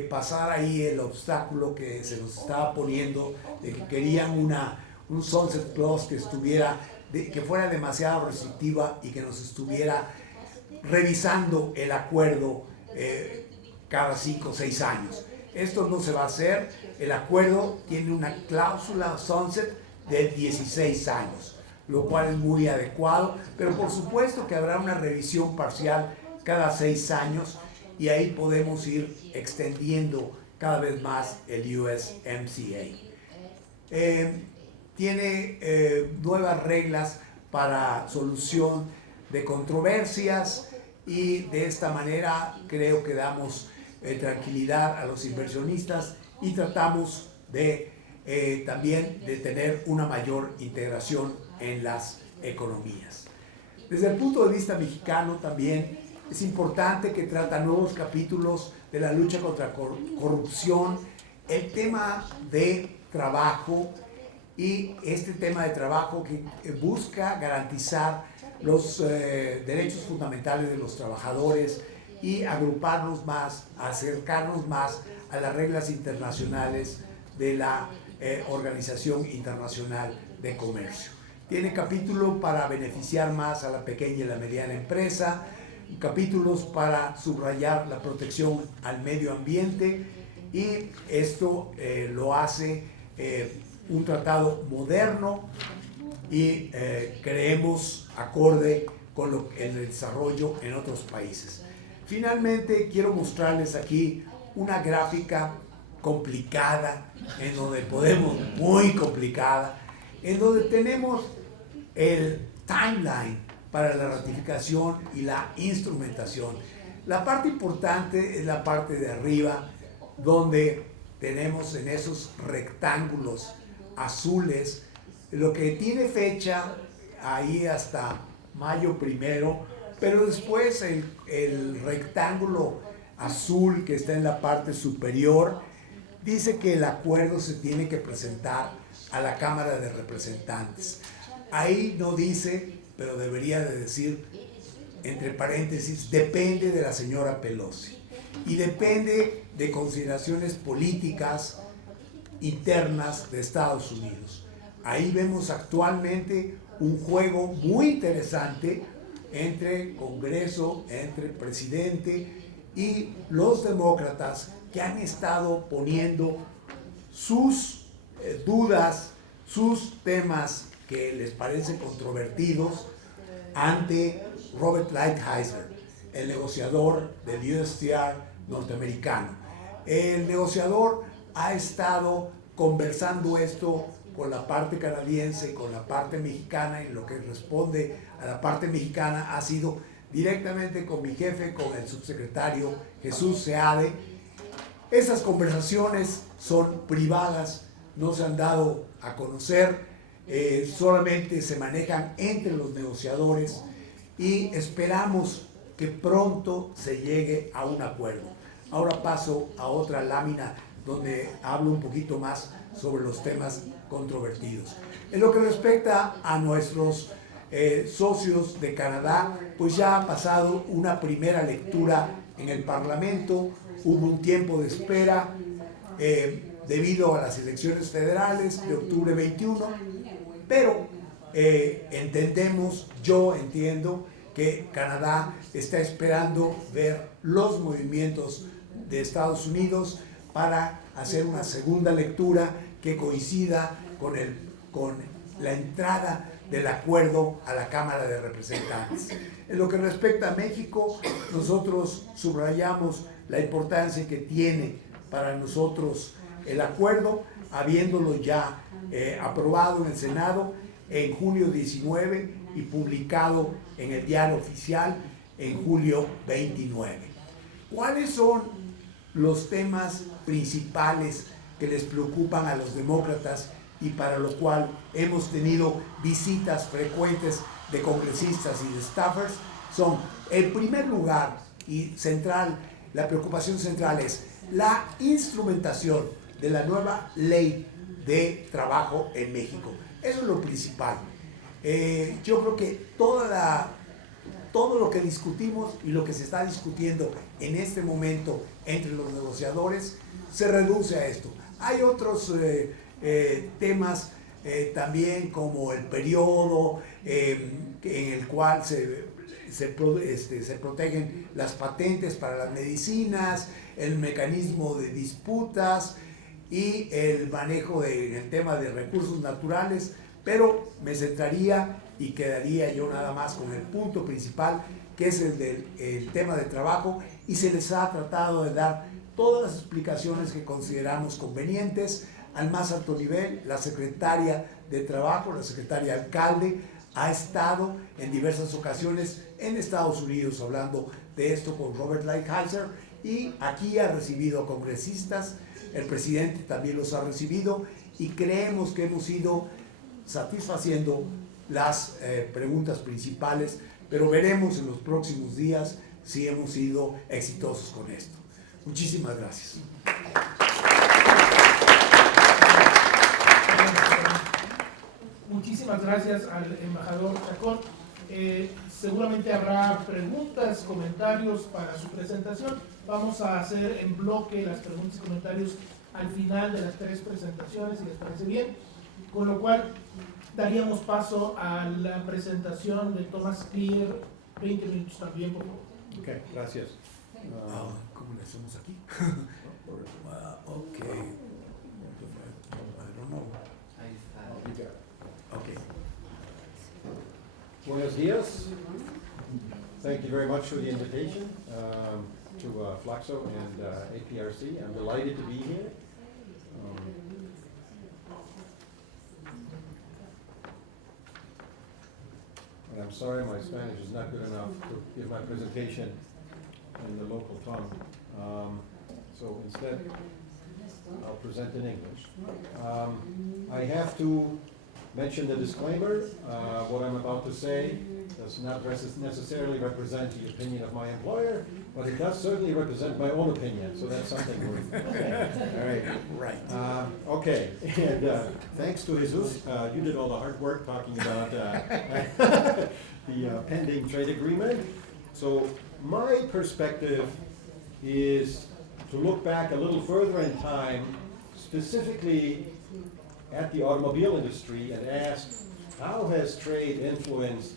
pasar ahí el obstáculo que se nos estaba poniendo, de que querían un Sunset Clause que que fuera demasiado restrictiva y que nos estuviera revisando el acuerdo cada 5 o 6 años. Esto no se va a hacer. El acuerdo tiene una cláusula sunset de 16 años, lo cual es muy adecuado, pero por supuesto que habrá una revisión parcial cada 6 años y ahí podemos ir extendiendo cada vez más el USMCA. Tiene nuevas reglas para solución de controversias y de esta manera creo que damos tranquilidad a los inversionistas y tratamos de también de tener una mayor integración en las economías. Desde el punto de vista mexicano también es importante que trata nuevos capítulos de la lucha contra corrupción, el tema de trabajo y este tema de trabajo que busca garantizar los derechos fundamentales de los trabajadores y agruparnos más, acercarnos más a las reglas internacionales de la Organización Internacional de Comercio. Tiene capítulo para beneficiar más a la pequeña y la mediana empresa, capítulos para subrayar la protección al medio ambiente y esto lo hace un tratado moderno y creemos acorde con el desarrollo en otros países. Finalmente quiero mostrarles aquí una gráfica complicada, muy complicada, en donde tenemos el timeline para la ratificación y la instrumentación. La parte importante es la parte de arriba, donde tenemos en esos rectángulos azules lo que tiene fecha ahí hasta mayo 1, pero después el rectángulo azul que está en la parte superior dice que el acuerdo se tiene que presentar a la Cámara de Representantes. Ahí no dice, pero debería de decir, entre paréntesis, depende de la señora Pelosi y depende de consideraciones políticas internas de Estados Unidos. Ahí vemos actualmente un juego muy interesante entre Congreso, entre el presidente y los demócratas que han estado poniendo sus dudas, sus temas que les parecen controvertidos ante Robert Lighthizer, el negociador del USTR norteamericano. El negociador ha estado conversando esto con la parte canadiense y con la parte mexicana, y lo que responde a la parte mexicana ha sido directamente con mi jefe, con el subsecretario Jesús Seade. Esas conversaciones son privadas, no se han dado a conocer, solamente se manejan entre los negociadores y esperamos que pronto se llegue a un acuerdo. Ahora paso a otra lámina donde hablo un poquito más sobre los temas controvertidos. En lo que respecta a nuestros socios de Canadá, pues ya ha pasado una primera lectura en el Parlamento, hubo un tiempo de espera debido a las elecciones federales de octubre 21, pero yo entiendo que Canadá está esperando ver los movimientos de Estados Unidos para hacer una segunda lectura que coincida con la entrada del acuerdo a la Cámara de Representantes. En lo que respecta a México, nosotros subrayamos la importancia que tiene para nosotros el acuerdo, habiéndolo ya aprobado en el Senado. en junio 19 y publicado en el Diario Oficial en julio 29. ¿Cuáles son los temas principales que les preocupan a los demócratas y para lo cual hemos tenido visitas frecuentes de congresistas y de staffers? Son, en primer lugar y central, la preocupación central es la instrumentación de la nueva ley de trabajo en México. Eso es lo principal. Yo creo que todo lo que discutimos y lo que se está discutiendo en este momento entre los negociadores se reduce a esto. Hay otros temas también, como el periodo en el cual se protegen las patentes para las medicinas, el mecanismo de disputas y el manejo del tema de recursos naturales, pero me centraría y quedaría yo nada más con el punto principal, que es el tema de trabajo, y se les ha tratado de dar todas las explicaciones que consideramos convenientes al más alto nivel. La secretaria de Trabajo, la secretaria alcalde, ha estado en diversas ocasiones en Estados Unidos hablando de esto con Robert Lighthizer, y aquí ha recibido a congresistas, el presidente también los ha recibido, y creemos que hemos ido satisfaciendo las preguntas principales, pero veremos en los próximos días si hemos sido exitosos con esto. Muchísimas gracias. Muchísimas gracias al embajador Chacón. Seguramente habrá preguntas, comentarios para su presentación. Vamos a hacer en bloque las preguntas y comentarios al final de las 3 presentaciones, si les parece bien. Con lo cual, daríamos paso a la presentación de Thomas Clear. 20 minutos también, por favor. Ok, gracias. ¿Cómo le hacemos aquí? Ok. I don't know. Okay. Buenos dias. Thank you very much for the invitation to Flaxo and APRC. I'm delighted to be here. And I'm sorry my Spanish is not good enough to give my presentation in the local tongue. So instead, I'll present in English. I have to mention the disclaimer. What I'm about to say does not necessarily represent the opinion of my employer, but it does certainly represent my own opinion, so that's something worth saying. All right. Right. Okay, and thanks to Jesus, you did all the hard work talking about the pending trade agreement. So my perspective is to look back a little further in time, specifically at the automobile industry, and ask, how has trade influenced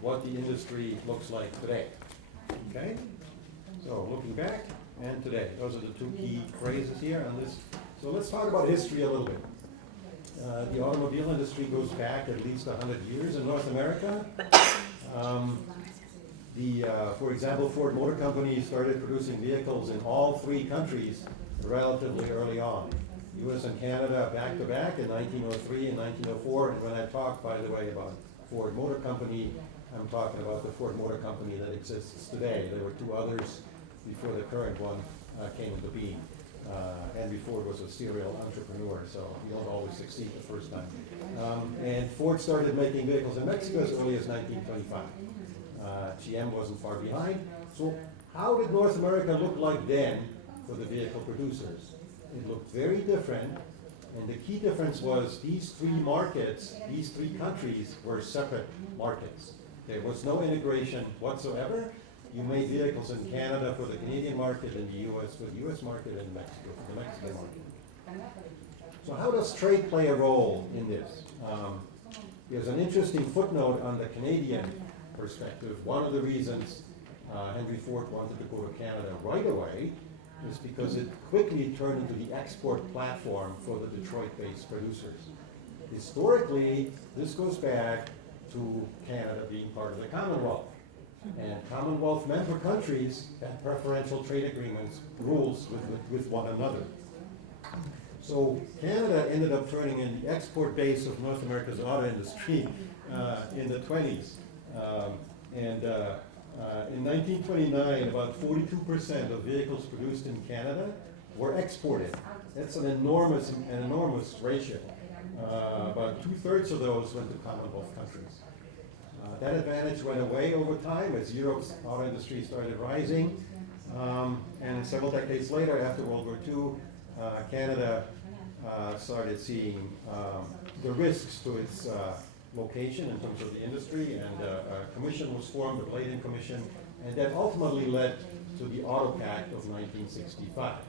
what the industry looks like today? Okay? So looking back and today, those are the 2 key phrases here on this. So let's talk about history a little bit. The automobile industry goes back at least 100 years in North America. For example, Ford Motor Company started producing vehicles in all 3 countries relatively early on. US and Canada back to back in 1903 and 1904. And when I talk, by the way, about Ford Motor Company, I'm talking about the Ford Motor Company that exists today. There were 2 others before the current one came into being. Henry Ford was a serial entrepreneur, so you don't always succeed the first time. And Ford started making vehicles in Mexico as early as 1925. GM wasn't far behind. So how did North America look like then for the vehicle producers? It looked very different, and the key difference was these 3 markets, these 3 countries were separate markets. There was no integration whatsoever. You made vehicles in Canada for the Canadian market, in the US for the US market, and Mexico for the Mexican market. So how does trade play a role in this? There's an interesting footnote on the Canadian perspective. One of the reasons Henry Ford wanted to go to Canada right away is because it quickly turned into the export platform for the Detroit-based producers. Historically, this goes back to Canada being part of the Commonwealth. And Commonwealth member countries had preferential trade agreements, rules with one another. So Canada ended up turning in the export base of North America's auto industry in the 20s. In 1929, about 42% of vehicles produced in Canada were exported. That's an enormous ratio. About 2/3 of those went to Commonwealth countries. That advantage went away over time as Europe's auto industry started rising. And several decades later, after World War II, Canada started seeing the risks to its location in terms of the industry, and a commission was formed, the Bladen Commission, and that ultimately led to the Auto Pact of 1965.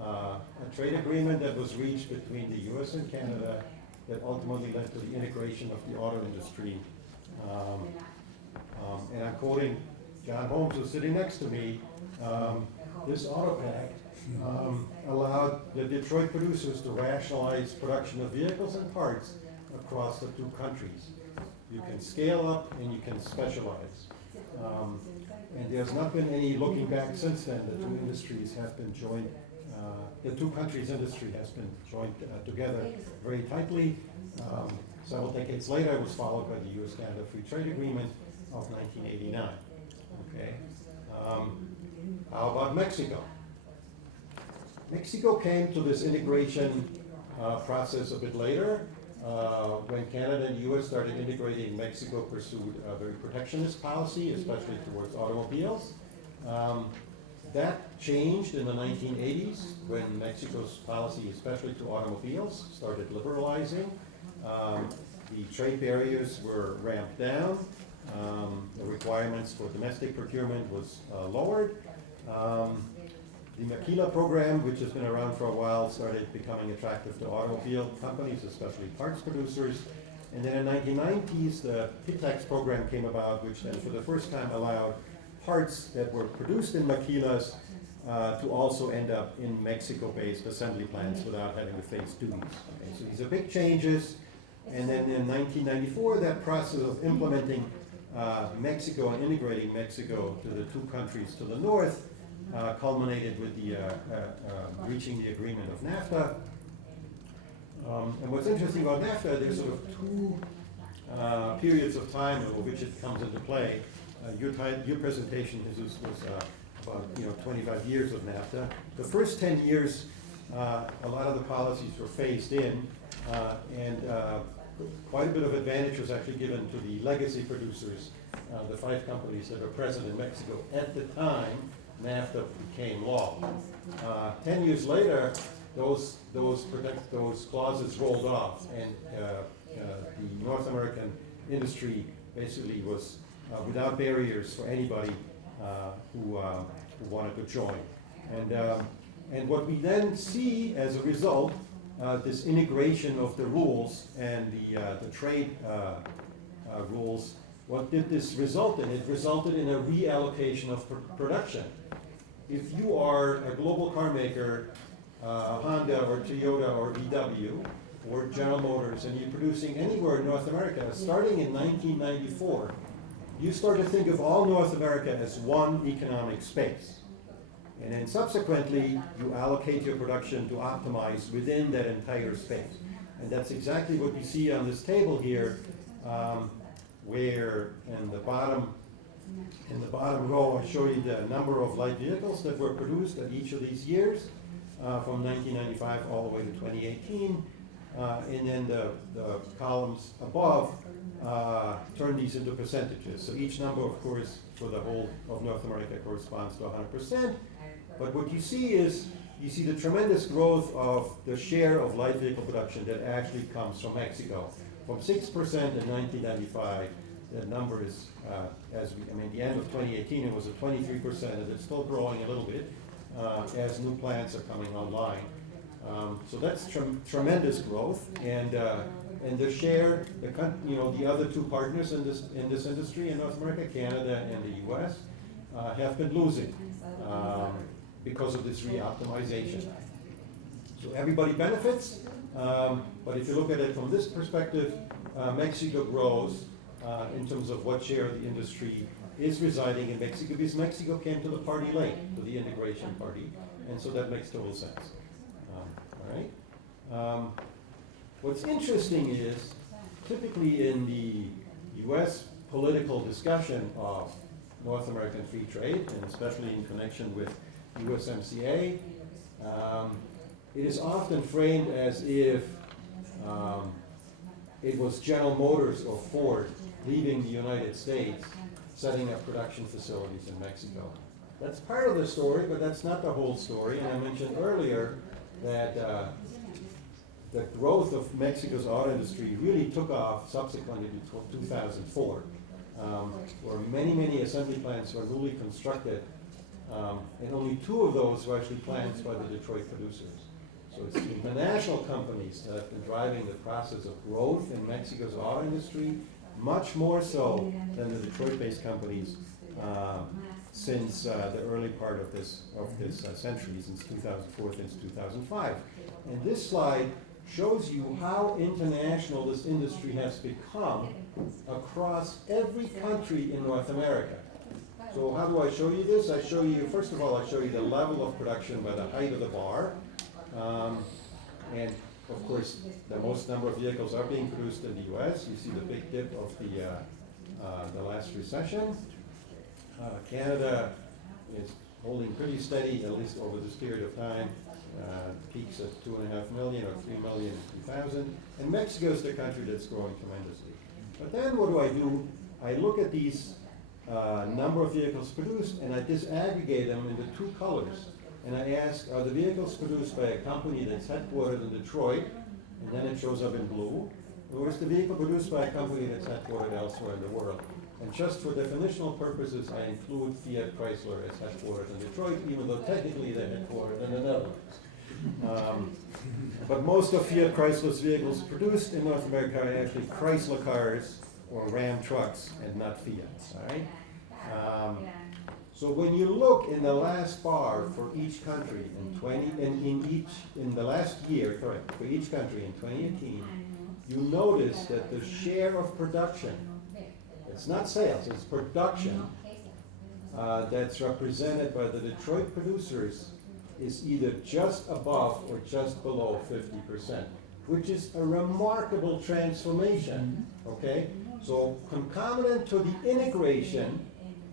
A trade agreement that was reached between the US and Canada that ultimately led to the integration of the auto industry. And I'm quoting John Holmes, who's sitting next to me. This Auto Pact allowed the Detroit producers to rationalize production of vehicles and parts across the two countries. You can scale up and you can specialize. And there's not been any looking back since then. The two industries have been joined, the two countries' industry has been joined together very tightly. Several decades later, it was followed by the US-Canada Free Trade Agreement of 1989. Okay. How about Mexico? Mexico came to this integration process a bit later. When Canada and the US started integrating, Mexico pursued a very protectionist policy, especially towards automobiles. That changed in the 1980s when Mexico's policy, especially to automobiles, started liberalizing. The trade barriers were ramped down. The requirements for domestic procurement was lowered. The Maquila program, which has been around for a while, started becoming attractive to automobile companies, especially parts producers. And then in the 1990s, the PITEX program came about, which then for the first time allowed parts that were produced in maquilas to also end up in Mexico-based assembly plants without having to face duties. Okay, so these are big changes. And then in 1994, that process of implementing Mexico and integrating Mexico to the two countries to the north culminated with the reaching the agreement of NAFTA. And what's interesting about NAFTA, there's sort of two periods of time over which it comes into play. Your presentation, Jesus, was about 25 years of NAFTA. The first 10 years, a lot of the policies were phased in, and quite a bit of advantage was actually given to the legacy producers, the 5 companies that are present in Mexico. At the time, NAFTA became law. 10 years later, those clauses rolled off, and the North American industry basically was without barriers for anybody who wanted to join. And what we then see as a result, this integration of the rules and the trade rules, what did this result in? It resulted in a reallocation of production. If you are a global car maker, Honda or Toyota or VW or General Motors, and you're producing anywhere in North America, starting in 1994, you start to think of all North America as one economic space. And then subsequently, you allocate your production to optimize within that entire space. And that's exactly what we see on this table here, where in the bottom row, I show you the number of light vehicles that were produced at each of these years, from 1995 all the way to 2018. And then the columns above turn these into percentages. So each number, of course, for the whole of North America corresponds to 100%. But what you see is, you see the tremendous growth of the share of light vehicle production that actually comes from Mexico. From 6% in 1995, that number is, the end of 2018, it was at 23%, and it's still growing a little bit as new plants are coming online. So that's tremendous growth, and the share, the other two partners in this industry in North America, Canada and the U.S., have been losing because of this reoptimization. So everybody benefits, but if you look at it from this perspective, Mexico grows in terms of what share of the industry is residing in Mexico, because Mexico came to the party late, to the integration party, and so that makes total sense. All right. What's interesting is, typically in the US political discussion of North American free trade, and especially in connection with USMCA, it is often framed as if it was General Motors or Ford leaving the United States, setting up production facilities in Mexico. That's part of the story, but that's not the whole story. And I mentioned earlier that the growth of Mexico's auto industry really took off subsequently to 2004, where many assembly plants were newly constructed, and only 2 of those were actually plants by the Detroit producers. So it's the international companies that have been driving the process of growth in Mexico's auto industry, much more so than the Detroit-based companies since the early part of this century, since 2004, since 2005. And this slide shows you how international this industry has become across every country in North America. So how do I show you this? I show you, first of all, I show you the level of production by the height of the bar. And of course, the most number of vehicles are being produced in the US. You see the big dip of the last recession. Canada is holding pretty steady, at least over this period of time. Peaks at 2.5 million or 3 million in 2000. And Mexico is the country that's growing tremendously. But then what do? I look at these number of vehicles produced and I disaggregate them into 2 colors. And I ask, are the vehicles produced by a company that's headquartered in Detroit, and then it shows up in blue, or is the vehicle produced by a company that's headquartered elsewhere in the world? And just for definitional purposes, I include Fiat Chrysler as headquartered in Detroit, even though technically they're headquartered in the Netherlands. But most of Fiat Chrysler's vehicles produced in North America are actually Chrysler cars or Ram trucks and not Fiat, all right? So when you look in the last bar for each country in the last year, correct, for each country in 2018, you notice that the share of production, it's not sales, it's production, that's represented by the Detroit producers is either just above or just below 50%, which is a remarkable transformation, okay? So concomitant to the integration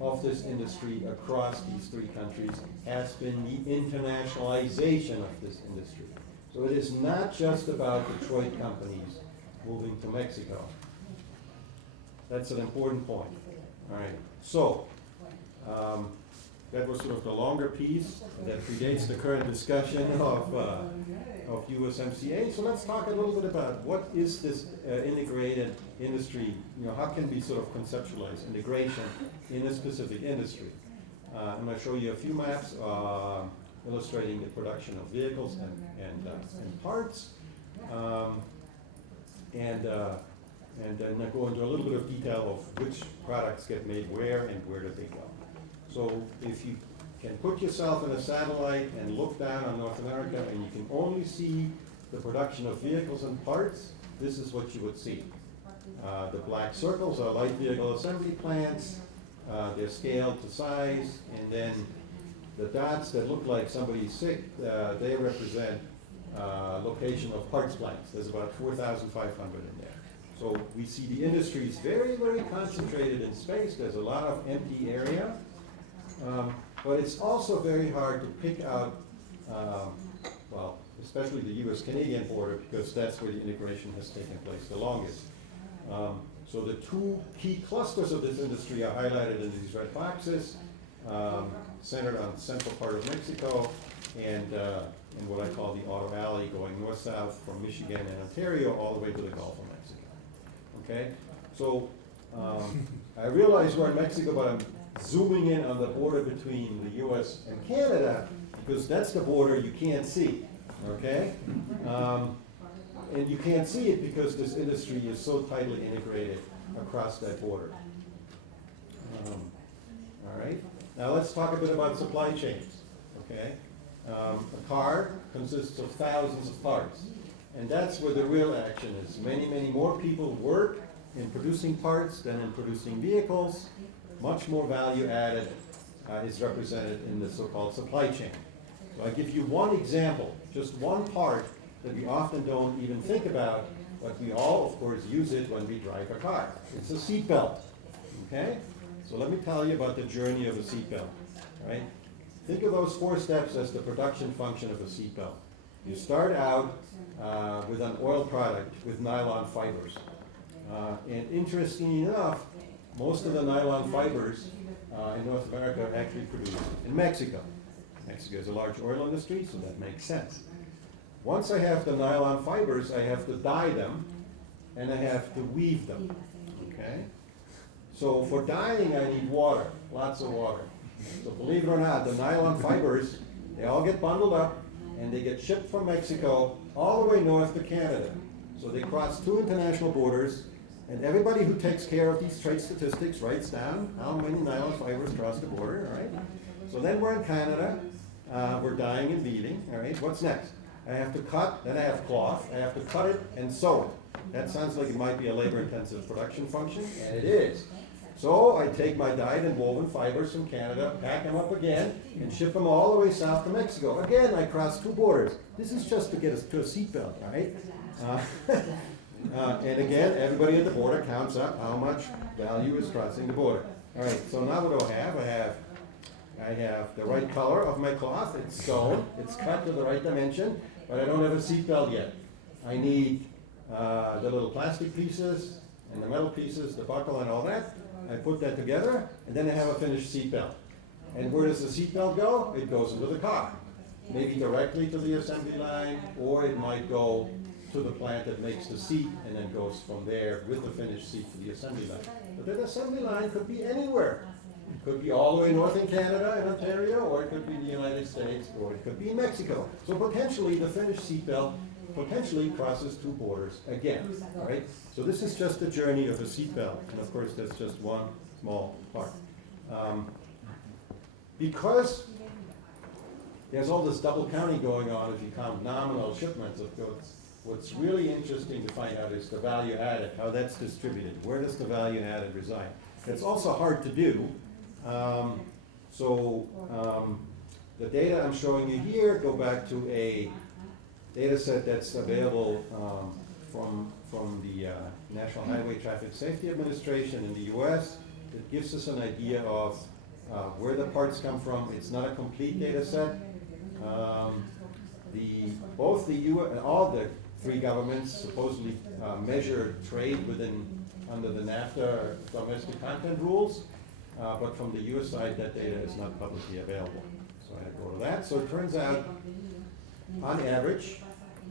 of this industry across these 3 countries has been the internationalization of this industry. So it is not just about Detroit companies moving to Mexico. That's an important point. All right. So that was sort of the longer piece that predates the current discussion of USMCA. So let's talk a little bit about what is this integrated industry, how can we sort of conceptualize integration in a specific industry. I'm going to show you a few maps illustrating the production of vehicles and parts. And then I go into a little bit of detail of which products get made where and where do they go. So if you can put yourself in a satellite and look down on North America and you can only see the production of vehicles and parts, this is what you would see. The black circles are light vehicle assembly plants. They're scaled to size, and then the dots that look like somebody's sick, they represent location of parts plants. There's about 4,500 in there. So we see the industry is very concentrated in space. There's a lot of empty area. But it's also very hard to pick out, well, especially the US-Canadian border, because that's where the integration has taken place the longest. So the 2 key clusters of this industry are highlighted in these red boxes, centered on the central part of Mexico, and in what I call the Auto Alley, going north-south from Michigan and Ontario all the way to the Gulf of Mexico. Okay, so I realize we're in Mexico, but I'm zooming in on the border between the U.S. and Canada, because that's the border you can't see, okay? And you can't see it because this industry is so tightly integrated across that border. All right, now let's talk a bit about supply chains, okay? A car consists of thousands of parts, and that's where the real action is. Many more people work in producing parts than in producing vehicles. Much more value added is represented in the so-called supply chain. So I give you one example, just one part that we often don't even think about, but we all, of course, use it when we drive a car. It's a seatbelt, okay? So let me tell you about the journey of a seatbelt, right? Think of those 4 steps as the production function of a seatbelt. You start out with an oil product with nylon fibers. And interestingly enough, most of the nylon fibers in North America are actually produced in Mexico. Mexico has a large oil industry, so that makes sense. Once I have the nylon fibers, I have to dye them, and I have to weave them, okay? So for dyeing, I need water, lots of water. So believe it or not, the nylon fibers, they all get bundled up, and they get shipped from Mexico all the way north to Canada. So they cross 2 international borders, and everybody who takes care of these trade statistics writes down how many nylon fibers cross the border, all right? So then we're in Canada, we're dyeing and weaving, all right? What's next? I have to cut, then I have cloth, I have to cut it and sew it. That sounds like it might be a labor-intensive production function, and it is. So I take my dyed and woven fibers from Canada, pack them up again, and ship them all the way south to Mexico. Again, I cross 2 borders. This is just to get us to a seatbelt, all right? And again, everybody at the border counts up how much value is crossing the border. All right, so now what do I have? I have the right color of my cloth. It's sewn, it's cut to the right dimension, but I don't have a seatbelt yet. I need the little plastic pieces and the metal pieces, the buckle and all that. I put that together, and then I have a finished seatbelt. And where does the seatbelt go? It goes into the car. Maybe directly to the assembly line, or it might go to the plant that makes the seat and then goes from there with the finished seat to the assembly line. But that assembly line could be anywhere. It could be all the way north in Canada and Ontario, or it could be in the United States, or it could be in Mexico. So potentially the finished seatbelt potentially crosses 2 borders again, all right? So this is just the journey of a seatbelt, and of course that's just one small part. Because there's all this double counting going on if you count nominal shipments of goods, what's really interesting to find out is the value added, how that's distributed. Where does the value added reside? It's also hard to do. The data I'm showing you here go back to a data set that's available from the National Highway Traffic Safety Administration in the US. It gives us an idea of where the parts come from. It's not a complete data set. Both the US and all the 3 governments supposedly measure trade under the NAFTA domestic content rules, but from the US side, that data is not publicly available. So I go to that. So it turns out, on average,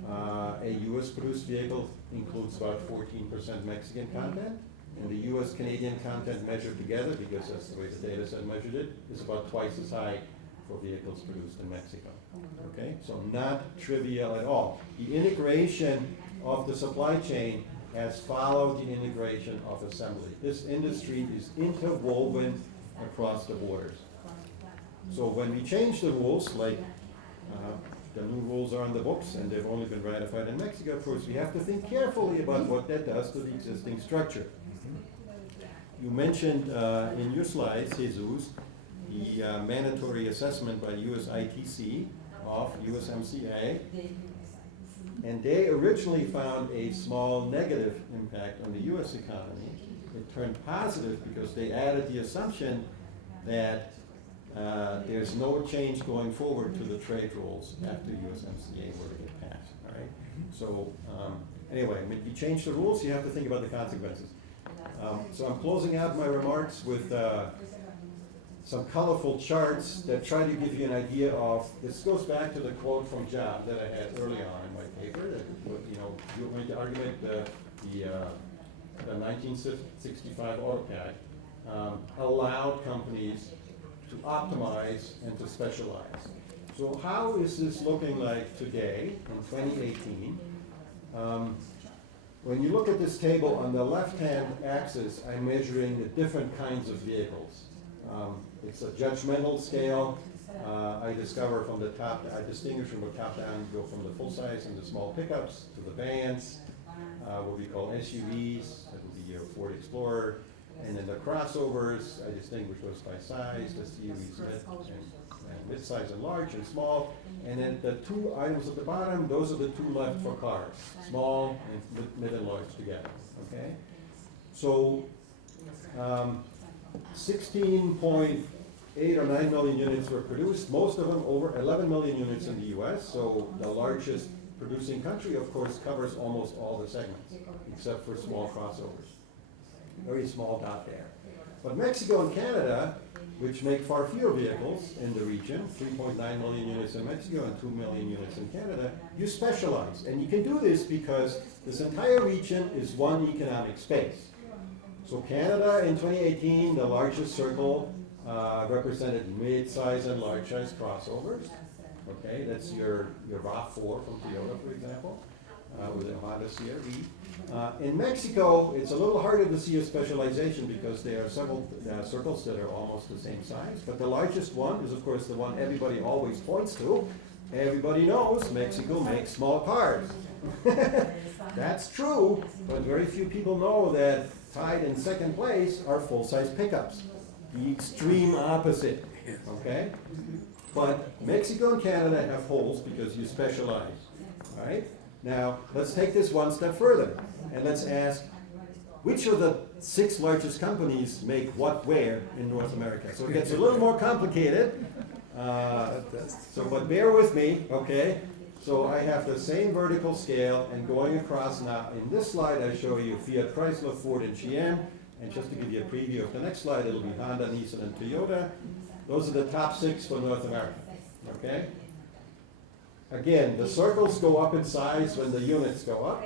a US produced vehicle includes about 14% Mexican content, and the US Canadian content measured together, because that's the way the data set measured it, is about twice as high for vehicles produced in Mexico. Okay, so not trivial at all. The integration of the supply chain has followed the integration of assembly. This industry is interwoven across the borders. So when we change the rules, like the new rules are on the books and they've only been ratified in Mexico, of course, we have to think carefully about what that does to the existing structure. You mentioned in your slides, Jesus, the mandatory assessment by US ITC of USMCA, and they originally found a small negative impact on the US economy. It turned positive because they added the assumption that there's no change going forward to the trade rules after USMCA were to get passed, all right? So anyway, when you change the rules, you have to think about the consequences. So I'm closing out my remarks with some colorful charts that try to give you an idea of, this goes back to the quote from John that I had early on in my paper, that, you know, you made the argument that the 1965 AutoCAD allowed companies to optimize and to specialize. So how is this looking like today in 2018? When you look at this table, on the left-hand axis, I'm measuring the different kinds of vehicles. It's a judgmental scale. I discover from the top, I distinguish from the top down, go from the full size and the small pickups to the vans, what we call SUVs, that would be your Ford Explorer, and then the crossovers, I distinguish those by size, the CUVs, and mid-size and large and small. And then the two items at the bottom, those are the two left for cars, small and mid and large together, okay? So 16.8 or 9 million units were produced, most of them over 11 million units in the US. So the largest producing country, of course, covers almost all the segments, except for small crossovers. Very small dot there. But Mexico and Canada, which make far fewer vehicles in the region, 3.9 million units in Mexico and 2 million units in Canada, you specialize. And you can do this because this entire region is one economic space. So Canada in 2018, the largest circle represented mid-size and large-size crossovers. Okay, that's your RAV4 from Toyota, for example, with a Honda CR-V. In Mexico, it's a little harder to see a specialization because there are several circles that are almost the same size. But the largest one is, of course, the one everybody always points to. Everybody knows Mexico makes small cars. That's true, but very few people know that tied in second place are full-size pickups. The extreme opposite, okay? But Mexico and Canada have holes because you specialize, all right? Now, let's take this one step further, and let's ask, which of the 6 largest companies make what where in North America? So it gets a little more complicated, but bear with me, okay? So I have the same vertical scale, and going across now, in this slide I show you Fiat, Chrysler, Ford, and GM, and just to give you a preview of the next slide, it'll be Honda, Nissan, and Toyota. Those are the top 6 for North America, okay? Again, the circles go up in size when the units go up,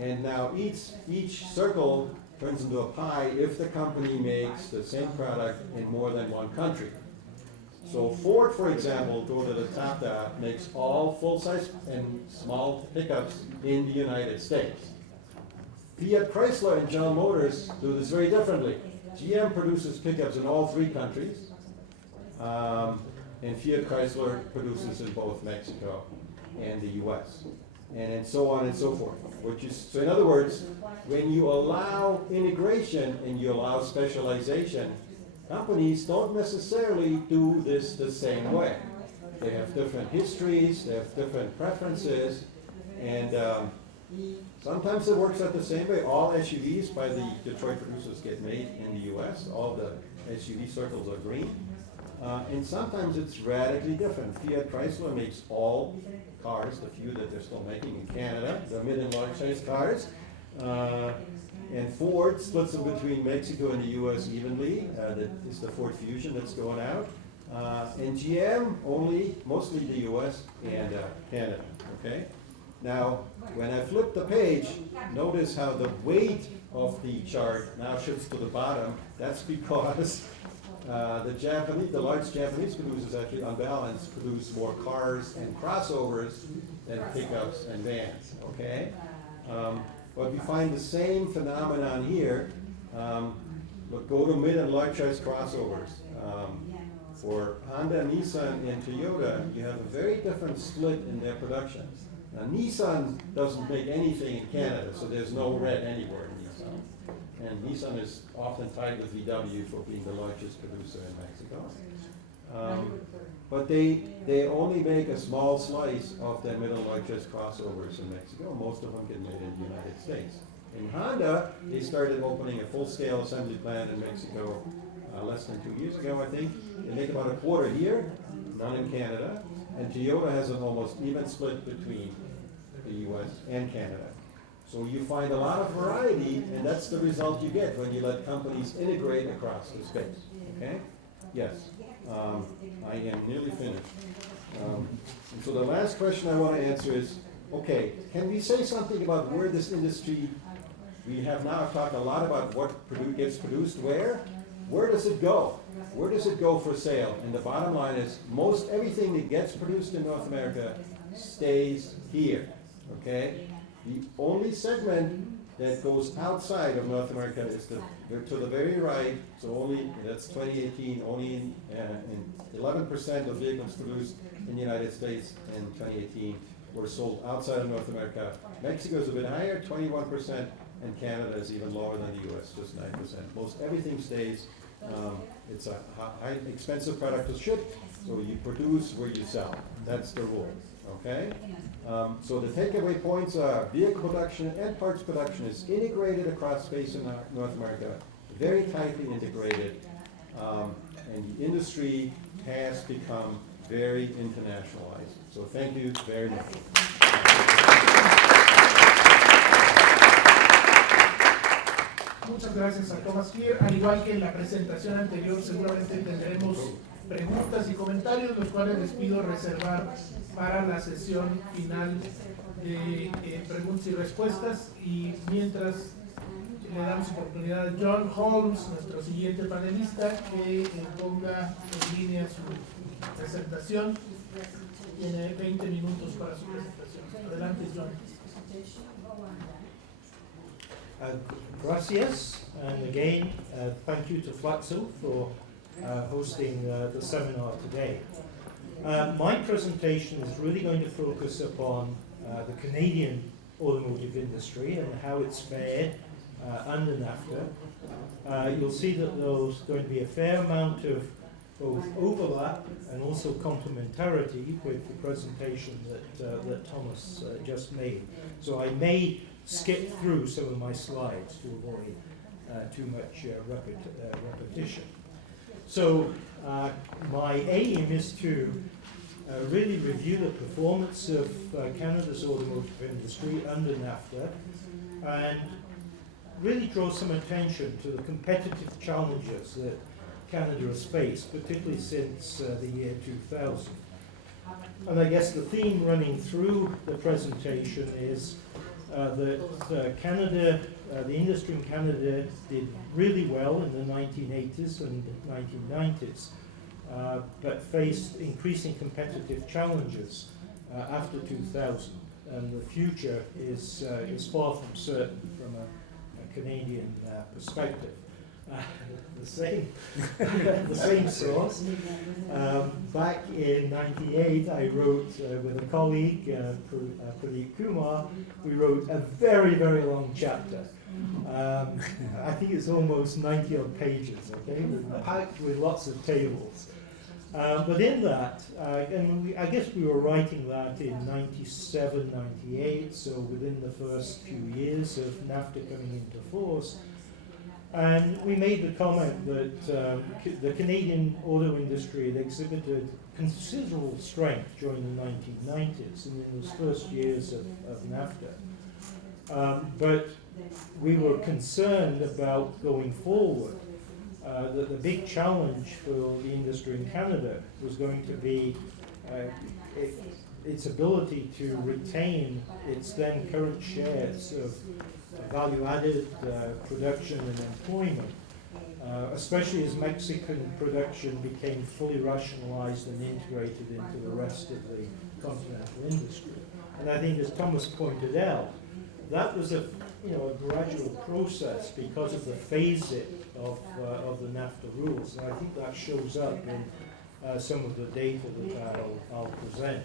and now each circle turns into a pie if the company makes the same product in more than one country. So Ford, for example, go to the top dot, makes all full-size and small pickups in the United States. Fiat, Chrysler, and General Motors do this very differently. GM produces pickups in all 3 countries, and Fiat Chrysler produces in both Mexico and the US, and so on and so forth. So in other words, when you allow integration and you allow specialization, companies don't necessarily do this the same way. They have different histories, they have different preferences, and sometimes it works out the same way. All SUVs by the Detroit producers get made in the US. All the SUV circles are green. And sometimes it's radically different. Fiat Chrysler makes all cars, the few that they're still making in Canada, the mid and large size cars. And Ford splits them between Mexico and the US evenly. That is the Ford Fusion that's going out. And GM mostly the US and Canada, okay? Now, when I flip the page, notice how the weight of the chart now shifts to the bottom. That's because the large Japanese producers actually, on balance, produce more cars and crossovers than pickups and vans, okay? But we find the same phenomenon here. But go to mid and large size crossovers. For Honda, Nissan, and Toyota, you have a very different split in their production. Now, Nissan doesn't make anything in Canada, so there's no red anywhere in Nissan. And Nissan is often tied with VW for being the largest producer in Mexico. But they only make a small slice of their middle largest crossovers in Mexico. Most of them get made in the United States. In Honda, they started opening a full-scale assembly plant in Mexico less than 2 years ago, I think. They make about a quarter here, none in Canada. And Toyota has an almost even split between the US and Canada. So you find a lot of variety, and that's the result you get when you let companies integrate across the space, okay? Yes, I am nearly finished. And so the last question I want to answer is, okay, can we say something about where this industry, we have now talked a lot about what gets produced where does it go? Where does it go for sale? And the bottom line is, most everything that gets produced in North America stays here, okay? The only segment that goes outside of North America is to the very right, so that's 2018, only 11% of vehicles produced in the United States in 2018 were sold outside of North America. Mexico is a bit higher, 21%, and Canada is even lower than the US, just 9%. Most everything stays It's a high expensive product to ship, so you produce where you sell. That's the rule, okay? So the takeaway points are vehicle production and parts production is integrated across space in North America, very tightly integrated, and the industry has become very internationalized. So thank you very much. Muchas gracias a Thomas Clear. Al igual que en la presentación anterior, seguramente tendremos preguntas y comentarios, los cuales les pido reservar para la sesión final de preguntas y respuestas. Y mientras le damos oportunidad a John Holmes, nuestro siguiente panelista, que ponga en línea su presentación. Tiene 20 minutos para su presentación. Adelante, John. Gracias, and again, thank you to Flaxo for hosting the seminar today. My presentation is really going to focus upon the Canadian automotive industry and how it's fared under NAFTA. You'll see that there's going to be a fair amount of both overlap and also complementarity with the presentation that Thomas just made. So I may skip through some of my slides to avoid too much repetition. So my aim is to really review the performance of Canada's automotive industry under NAFTA and really draw some attention to the competitive challenges that Canada has faced, particularly since the year 2000. And I guess the theme running through the presentation is that Canada, the industry in Canada did really well in the 1980s and 1990s, but faced increasing competitive challenges after 2000. And the future is far from certain from a Canadian perspective. The same source. Back in '98, I wrote with a colleague, Pradeep Kumar, we wrote a very, very long chapter. I think it's almost 90 odd pages, okay, packed with lots of tables. But in that, and I guess we were writing that in '97, '98, so within the first few years of NAFTA coming into force. And we made the comment that the Canadian auto industry had exhibited considerable strength during the 1990s and in those first years of NAFTA. But we were concerned about going forward, that the big challenge for the industry in Canada was going to be its ability to retain its then current shares of value-added production and employment, especially as Mexican production became fully rationalized and integrated into the rest of the continental industry. And I think, as Thomas pointed out, that was a gradual process because of the phase-in of the NAFTA rules. And I think that shows up in some of the data that I'll present.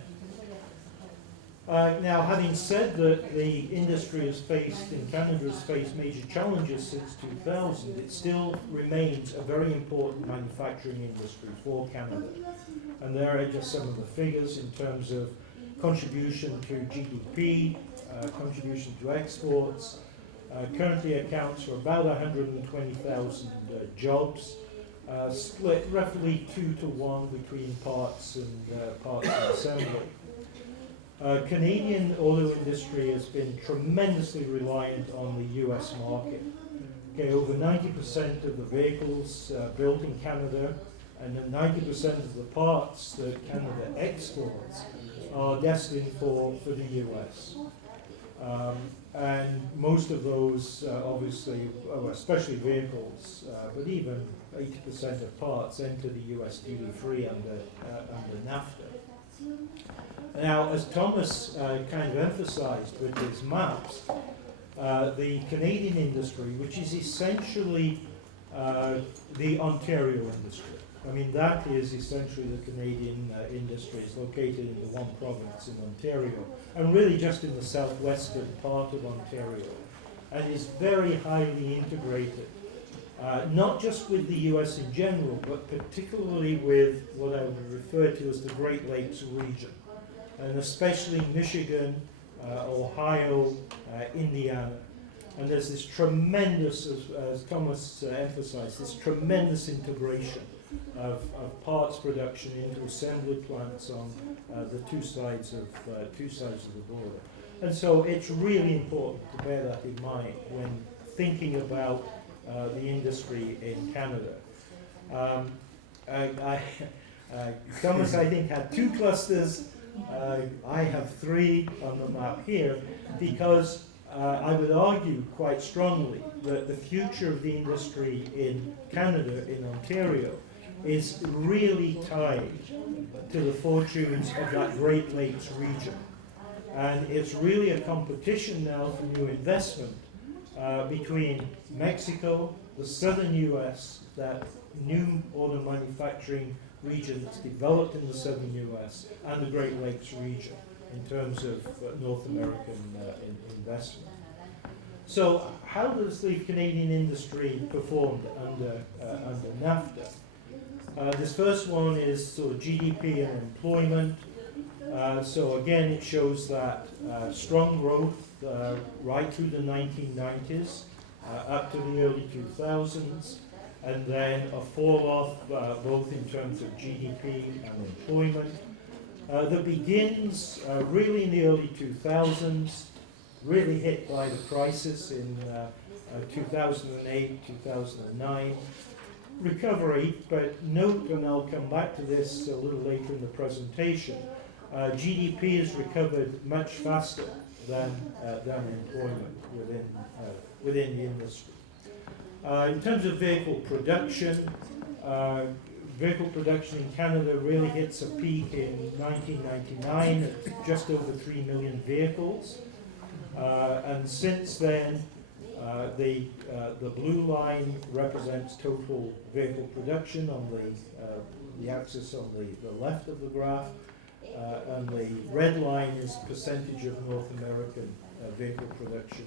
Now, having said that the industry in Canada has faced major challenges since 2000, it still remains a very important manufacturing industry for Canada. And there are just some of the figures in terms of contribution to GDP, contribution to exports. Currently accounts for about 120,000 jobs, split roughly 2 to 1 between parts and assembly. Canadian auto industry has been tremendously reliant on the US market. Okay, over 90% of the vehicles built in Canada and 90% of the parts that Canada exports are destined for the US. And most of those, obviously, especially vehicles, but even 80% of parts enter the US duty-free under NAFTA. Now, as Thomas kind of emphasized with his maps, the Canadian industry, which is essentially the Ontario industry. I mean, that is essentially the Canadian industry. It's located in the one province in Ontario, and really just in the southwestern part of Ontario, and is very highly integrated. not just with the US in general, but particularly with what I would refer to as the Great Lakes region, and especially Michigan, Ohio, Indiana. And there's this tremendous, as Thomas emphasized, this tremendous integration of parts production into assembly plants on the two sides of the border. And so it's really important to bear that in mind when thinking about the industry in Canada. Thomas, I think, had 2 clusters. I have 3 on the map here, because I would argue quite strongly that the future of the industry in Canada, in Ontario, is really tied to the fortunes of that Great Lakes region. And it's really a competition now for new investment between Mexico, the southern US, that new auto manufacturing region that's developed in the southern US, and the Great Lakes region in terms of North American investment. So how does the Canadian industry perform under NAFTA? This first one is sort of GDP and employment. So again, it shows that strong growth right through the 1990s, up to the early 2000s, and then a fall off both in terms of GDP and employment that begins really in the early 2000s, really hit by the crisis in 2008, 2009. Recovery, but note, and I'll come back to this a little later in the presentation, GDP has recovered much faster than employment within the industry. In terms of vehicle production in Canada really hits a peak in 1999 at just over 3 million vehicles. And since then, the blue line represents total vehicle production on the axis on the left of the graph, and the red line is percentage of North American vehicle production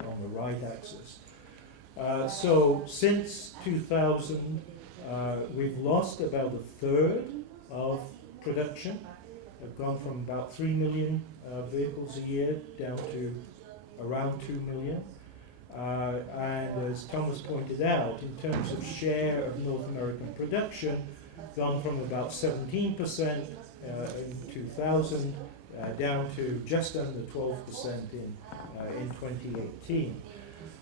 on the right axis. So since 2000, we've lost about a third of production. We've gone from about 3 million vehicles a year down to around 2 million. And as Thomas pointed out, in terms of share of North American production, gone from about 17% in 2000 down to just under 12% in 2018.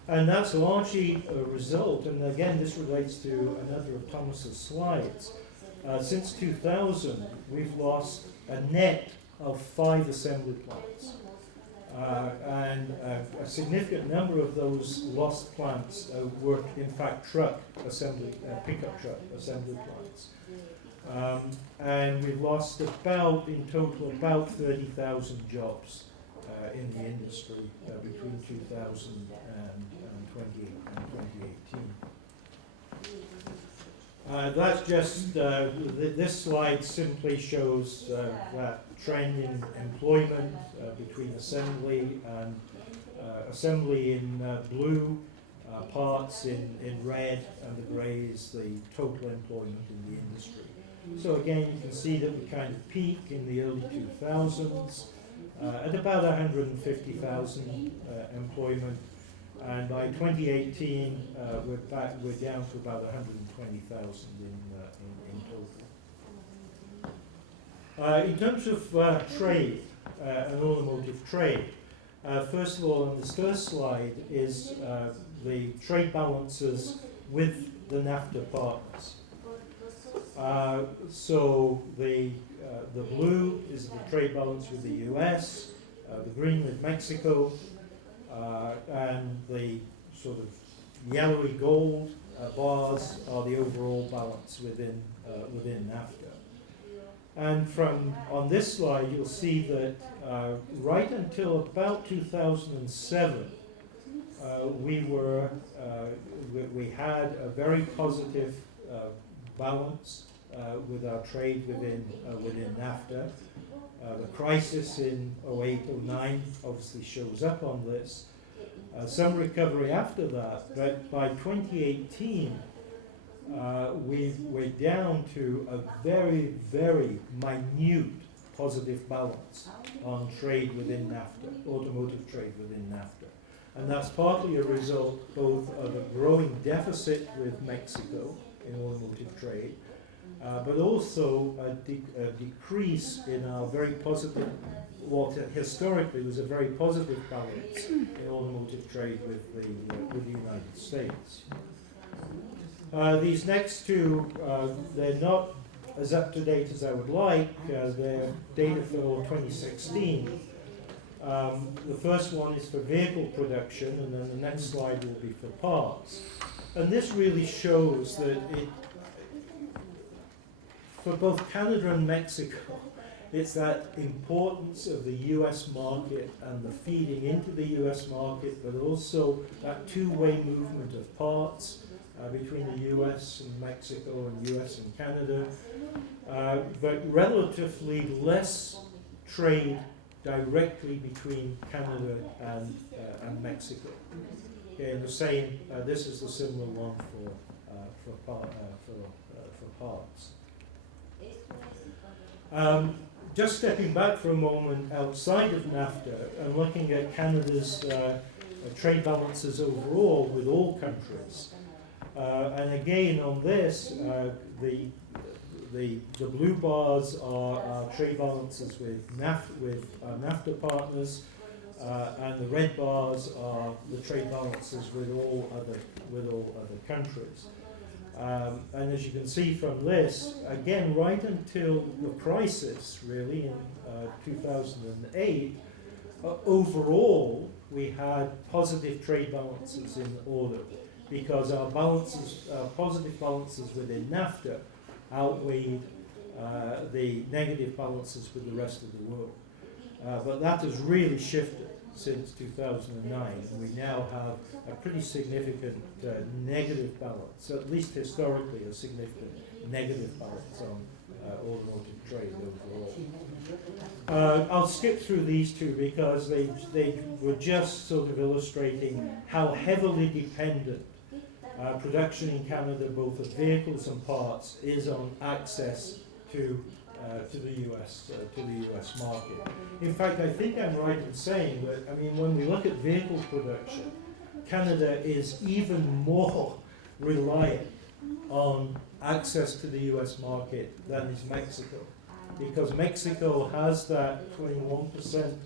And that's largely a result, and again this relates to another of Thomas's slides. Since 2000, we've lost a net of 5 assembly plants. And a significant number of those lost plants were in fact pickup truck assembly plants. And we've lost in total about 30,000 jobs in the industry between 2000 and 2018. That's just, this slide simply shows that trend in employment between assembly in blue, parts in red, and the grey is the total employment in the industry. So again, you can see that we kind of peak in the early 2000s at about 150,000 employment, and by 2018 we're down to about 120,000 in total. In terms of trade and automotive trade, first of all, on this first slide is the trade balances with the NAFTA partners. So the blue is the trade balance with the US, the green with Mexico, and the sort of yellowy gold bars are the overall balance within NAFTA. And on this slide, you'll see that right until about 2007, we had a very positive balance with our trade within NAFTA. The crisis in 08-09 obviously shows up on this, some recovery after that, but by 2018, we're down to a very, very minute positive balance on trade within NAFTA, automotive trade within NAFTA. And that's partly a result both of a growing deficit with Mexico in automotive trade, but also a decrease in our very positive, what historically was a very positive balance in automotive trade with the United States. These next two, they're not as up to date as I would like. They're data for 2016. The first one is for vehicle production, and then the next slide will be for parts. And this really shows that for both Canada and Mexico, it's that importance of the US market and the feeding into the US market, but also that two-way movement of parts between the US and Mexico and US and Canada, but relatively less trade directly between Canada and Mexico. Okay, and the same, this is the similar one for parts. Just stepping back for a moment outside of NAFTA and looking at Canada's trade balances overall with all countries. And again on this, the blue bars are our trade balances with NAFTA partners, and the red bars are the trade balances with all other countries. And as you can see from this, again, right until the crisis, really, in 2008, overall, we had positive trade balances in order because our positive balances within NAFTA outweighed the negative balances with the rest of the world. But that has really shifted since 2009, and we now have a pretty significant negative balance, at least historically a significant negative balance on automotive trade overall. I'll skip through these two because they were just sort of illustrating how heavily dependent production in Canada, both of vehicles and parts, is on access to the US market. In fact, I think I'm right in saying that, I mean, when we look at vehicle production, Canada is even more reliant on access to the US market than is Mexico, because Mexico has that 21%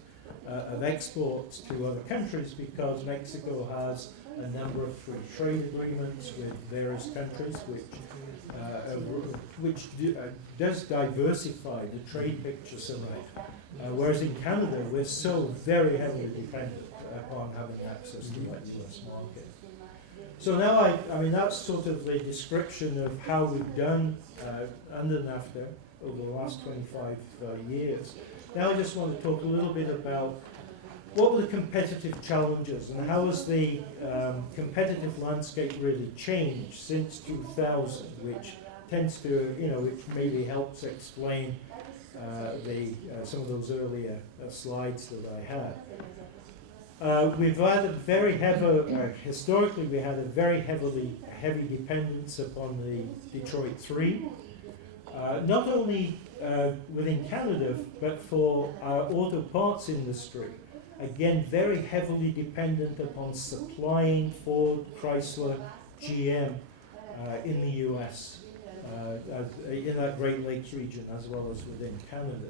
of exports to other countries because Mexico has a number of free trade agreements with various countries, which does diversify the trade picture somewhat. Whereas in Canada, we're so very heavily dependent upon having access to that US market. So now, I mean, that's sort of the description of how we've done under NAFTA over the last 25 years. Now I just want to talk a little bit about what were the competitive challenges and how has the competitive landscape really changed since 2000, which tends to, which maybe helps explain some of those earlier slides that I had. We've had a very heavy, historically we had a very heavy dependence upon the Detroit Three, not only within Canada, but for our auto parts industry. Again, very heavily dependent upon supplying Ford, Chrysler, GM in the US, in that Great Lakes region as well as within Canada.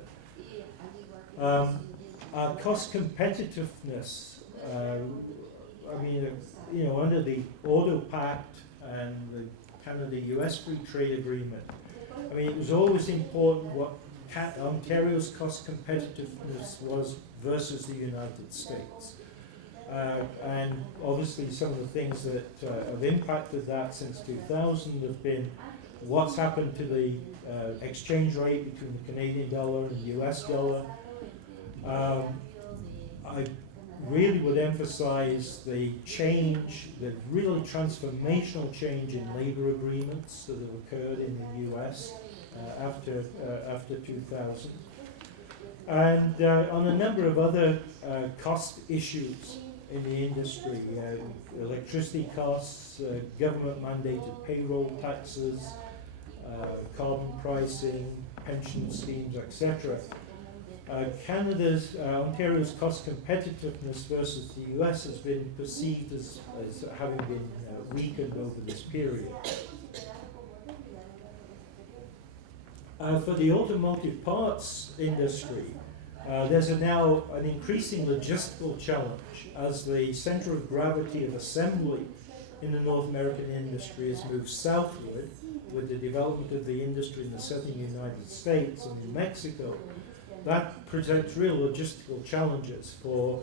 Our cost competitiveness, I mean, under the Auto Pact and the Canada-US Free Trade Agreement, I mean, it was always important what Ontario's cost competitiveness was versus the United States. And obviously some of the things that have impacted that since 2000 have been what's happened to the exchange rate between the Canadian dollar and the US dollar. I really would emphasize the change, the really transformational change in labor agreements that have occurred in the US after 2000. And on a number of other cost issues, in the industry, electricity costs, government mandated payroll taxes, carbon pricing, pension schemes, etc. Ontario's cost competitiveness versus the US has been perceived as having been weakened over this period. For the automotive parts industry, there's now an increasing logistical challenge as the center of gravity of assembly in the North American industry has moved southward with the development of the industry in the southern United States and in Mexico. That presents real logistical challenges for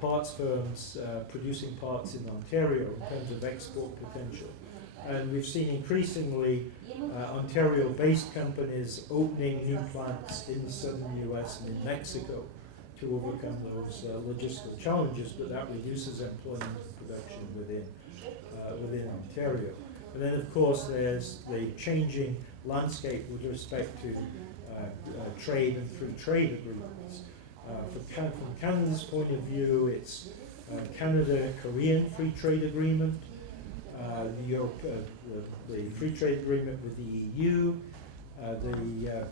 parts firms producing parts in Ontario in terms of export potential. And we've seen increasingly Ontario-based companies opening new plants in the southern US and in Mexico to overcome those logistical challenges, but that reduces employment and production within Ontario. And then, of course, there's the changing landscape with respect to trade and free trade agreements. From Canada's point of view, it's Canada-Korean free trade agreement, the free trade agreement with the EU, the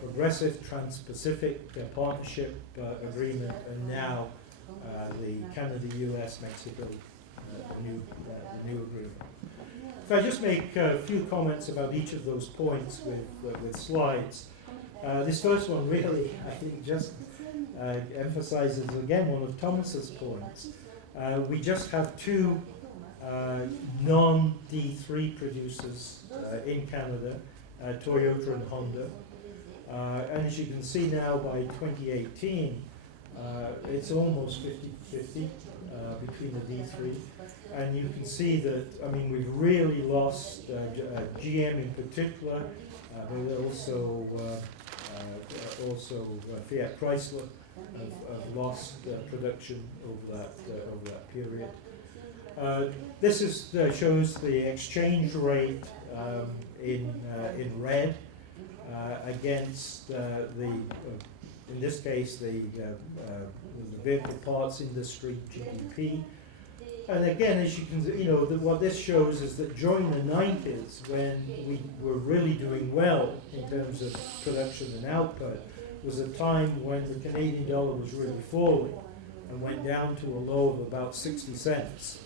Progressive Trans-Pacific Partnership Agreement, and now the Canada-US-Mexico new agreement. If I just make a few comments about each of those points with slides. This first one really, I think, just emphasizes again one of Thomas's points. We just have two non-D3 producers in Canada, Toyota and Honda. And as you can see now by 2018, it's almost 50-50 between the D3. And you can see that, I mean, we've really lost GM in particular, but also Fiat Chrysler have lost production over that period. This shows the exchange rate in red against in this case the vehicle parts industry GDP. And again, as you can, what this shows is that during the 90s, when we were really doing well in terms of production and output, was a time when the Canadian dollar was really falling and went down to a low of about 60 cents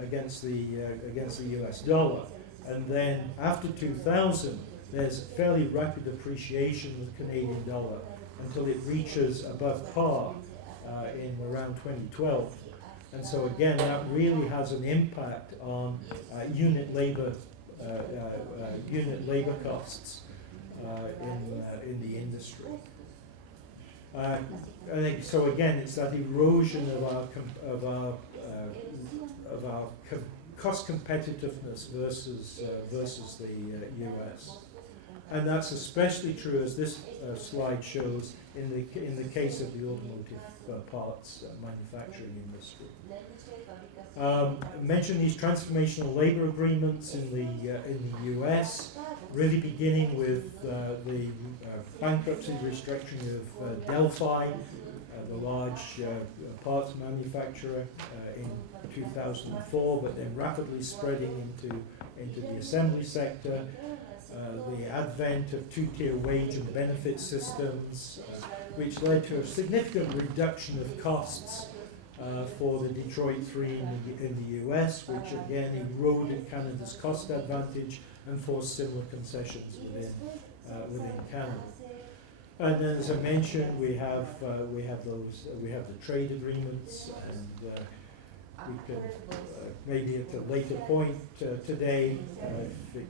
against the US dollar. And then after 2000, there's fairly rapid appreciation of the Canadian dollar until it reaches above par in around 2012. And so again, that really has an impact on unit labor costs in the industry. So again, it's that erosion of our cost competitiveness versus the US. And that's especially true, as this slide shows, in the case of the automotive parts manufacturing industry. I mentioned these transformational labor agreements in the US, really beginning with the bankruptcy restructuring of Delphi, the large parts manufacturer in 2004, but then rapidly spreading into the assembly sector. The advent of two-tier wage and benefit systems, which led to a significant reduction of costs for the Detroit Three in the US, which again eroded Canada's cost advantage and forced similar concessions within Canada. And then, as I mentioned, we have the trade agreements, and we could maybe at a later point today, if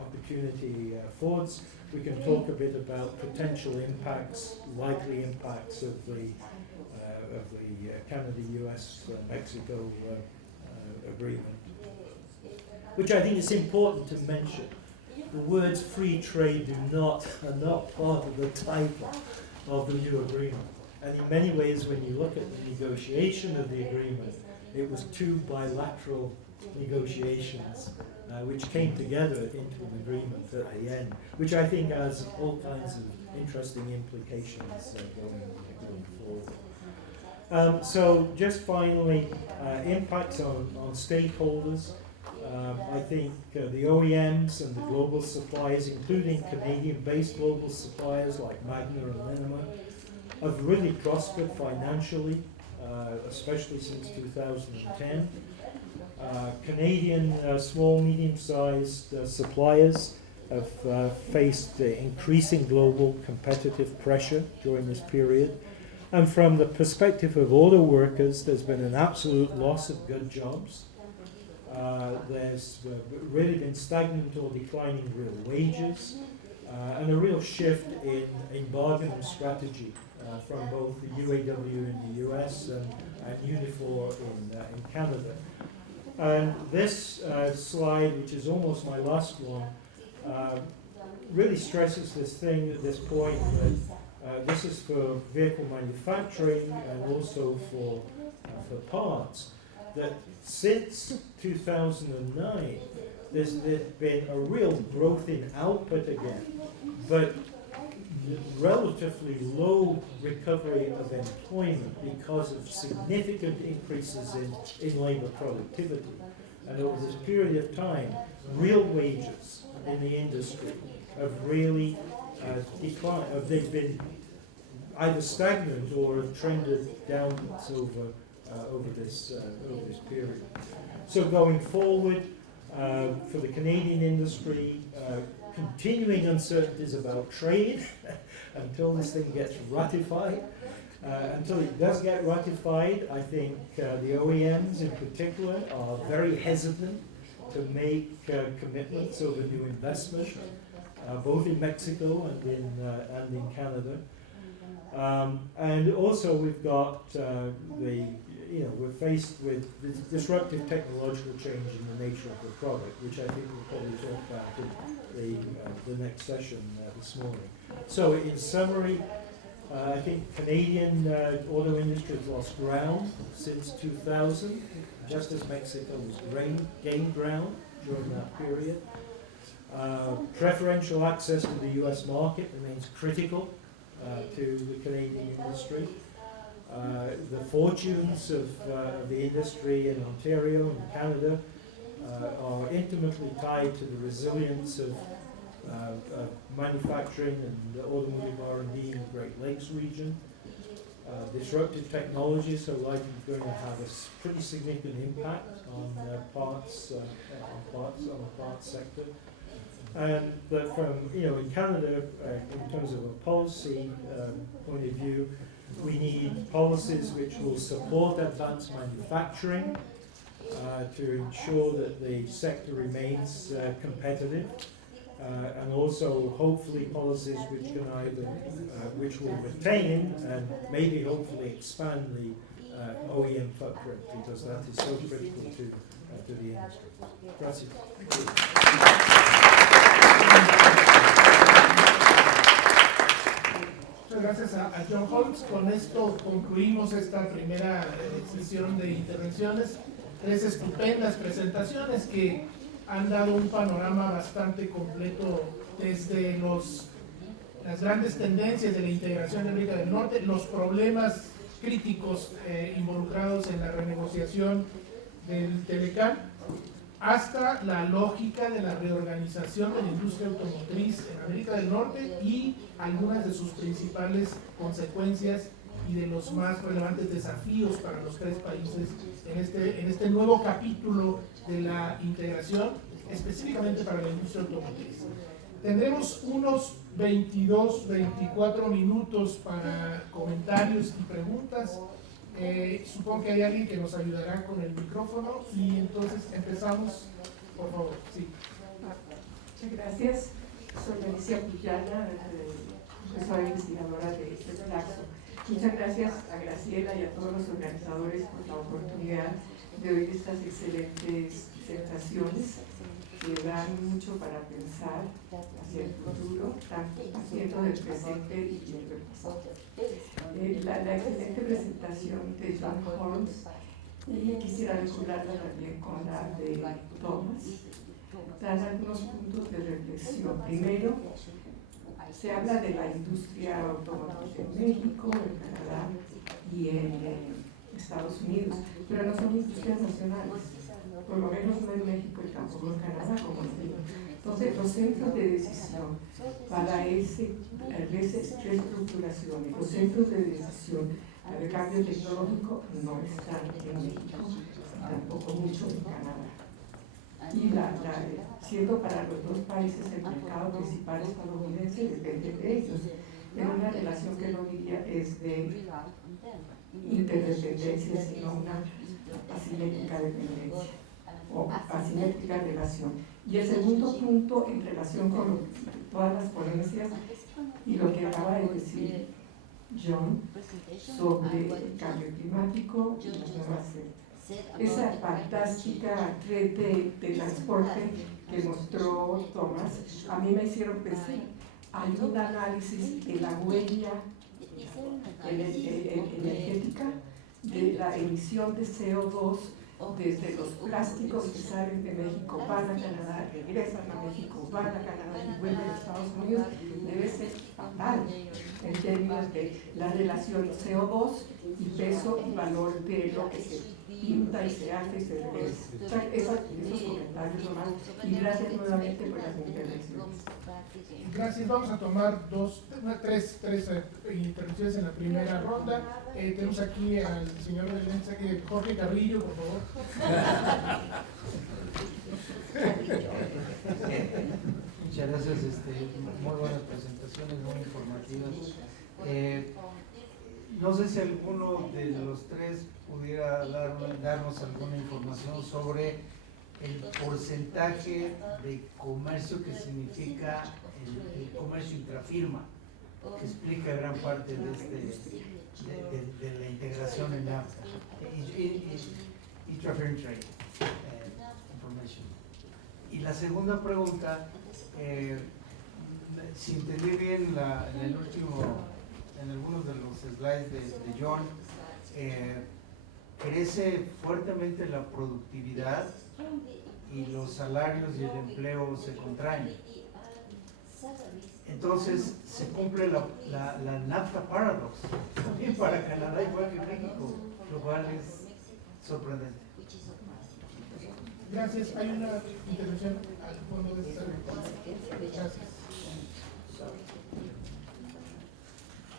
opportunity affords, we can talk a bit about potential impacts, likely impacts of the Canada-US-Mexico agreement, which I think is important to mention. The words free trade are not part of the title of the new agreement. And in many ways, when you look at the negotiation of the agreement, it was two bilateral negotiations which came together into an agreement at the end, which I think has all kinds of interesting implications going forward. So just finally, impacts on stakeholders. I think the OEMs and the global suppliers, including Canadian-based global suppliers like Magna and Linema, have really prospered financially, especially since 2010. Canadian small, medium-sized suppliers have faced increasing global competitive pressure during this period. And from the perspective of auto workers, there's been an absolute loss of good jobs. There's really been stagnant or declining real wages, and a real shift in bargaining strategy from both the UAW in the US and Unifor in Canada. And this slide, which is almost my last one, really stresses this point that this is for vehicle manufacturing and also for parts, that since 2009 there's been a real growth in output again, but relatively low recovery of employment because of significant increases in labor productivity. And over this period of time, real wages in the industry have really declined. They've been either stagnant or have trended downwards over this period. So going forward, for the Canadian industry, continuing uncertainties about trade until this thing gets ratified. Until it does get ratified, I think the OEMs in particular are very hesitant to make commitments over new investment, both in Mexico and in Canada. And also we've got we're faced with this disruptive technological change in the nature of the product, which I think we'll probably talk about in the next session this morning. So in summary, I think Canadian auto industry has lost ground since 2000, just as Mexico was gained ground during that period. Preferential access to the US market remains critical to the Canadian industry. The fortunes of the industry in Ontario and Canada are intimately tied to the resilience of manufacturing and automotive R&D in the Great Lakes region. Disruptive technologies are likely going to have a pretty significant impact on the parts sector. And that from in Canada, in terms of a policy point of view, we need policies which will support advanced manufacturing to ensure that the sector remains competitive, and also hopefully policies which can which will retain and maybe hopefully expand the OEM footprint, because that is so critical to the industry. Gracias. Muchas gracias a John Holmes. Con esto concluimos esta primera sesión de intervenciones. Tres estupendas presentaciones que han dado un panorama bastante completo desde las grandes tendencias de la integración de América del Norte, los problemas críticos involucrados en la renegociación del Telecán, hasta la lógica de la reorganización de la industria automotriz en América del Norte y algunas de sus principales consecuencias y de los más relevantes desafíos para los tres países en este nuevo capítulo de la integración, específicamente para la industria automotriz. Tendremos unos 22-24 minutos para comentarios y preguntas. Supongo que hay alguien que nos ayudará con el micrófono y entonces empezamos, por favor. Sí. Muchas gracias. Soy Alicia Puyana, profesora investigadora de Flaxo. Muchas gracias a Graciela y a todos los organizadores por la oportunidad de oír estas excelentes presentaciones que dan mucho para pensar hacia el futuro, haciendo del presente y del pasado. La excelente presentación de John Holmes, y quisiera vincularla también con la de Thomas, dan algunos puntos de reflexión. Primero, se habla de la industria automotriz en México, en Canadá y en Estados Unidos, pero no son industrias nacionales, por lo menos no en México y tampoco en Canadá, como les digo. Entonces, los centros de decisión para esa reestructuración y los centros de decisión para el cambio tecnológico no están en México, tampoco mucho en Canadá. Y siendo para los dos países el mercado principal estadounidense, depende de ellos. En una relación que no diría es de interdependencia, sino una asimétrica dependencia o asimétrica relación. Y el segundo punto en relación con todas las ponencias y lo que acaba de decir John sobre el cambio climático y las nuevas esa fantástica red de transporte que mostró Thomas, a mí me hicieron pensar, hay un análisis de la huella energética de la emisión de CO2 desde los plásticos que salen de México, van a Canadá, regresan a México, van a Canadá y vuelven a Estados Unidos, debe ser fatal en términos de la relación CO2 y peso y valor de lo que se pinta y se hace y se regresa. Esos comentarios nomás. Y gracias nuevamente por las intervenciones. Gracias. Vamos a tomar tres intervenciones en la primera ronda. Tenemos aquí al señor Jorge Carrillo, por favor. Muchas gracias, muy buenas presentaciones, muy informativas. No sé si alguno de los tres pudiera darnos alguna información sobre el porcentaje de comercio que significa el comercio intrafirma, que explica gran parte de la integración en NAFTA. Intrafirm Trade Information. Y la segunda pregunta, si entendí bien en algunos de los slides de John, crece fuertemente la productividad y los salarios y el empleo se contraen. Entonces se cumple la NAFTA paradox también para Canadá igual que México, lo cual es sorprendente. Gracias. Hay una intervención al fondo de esta. Gracias.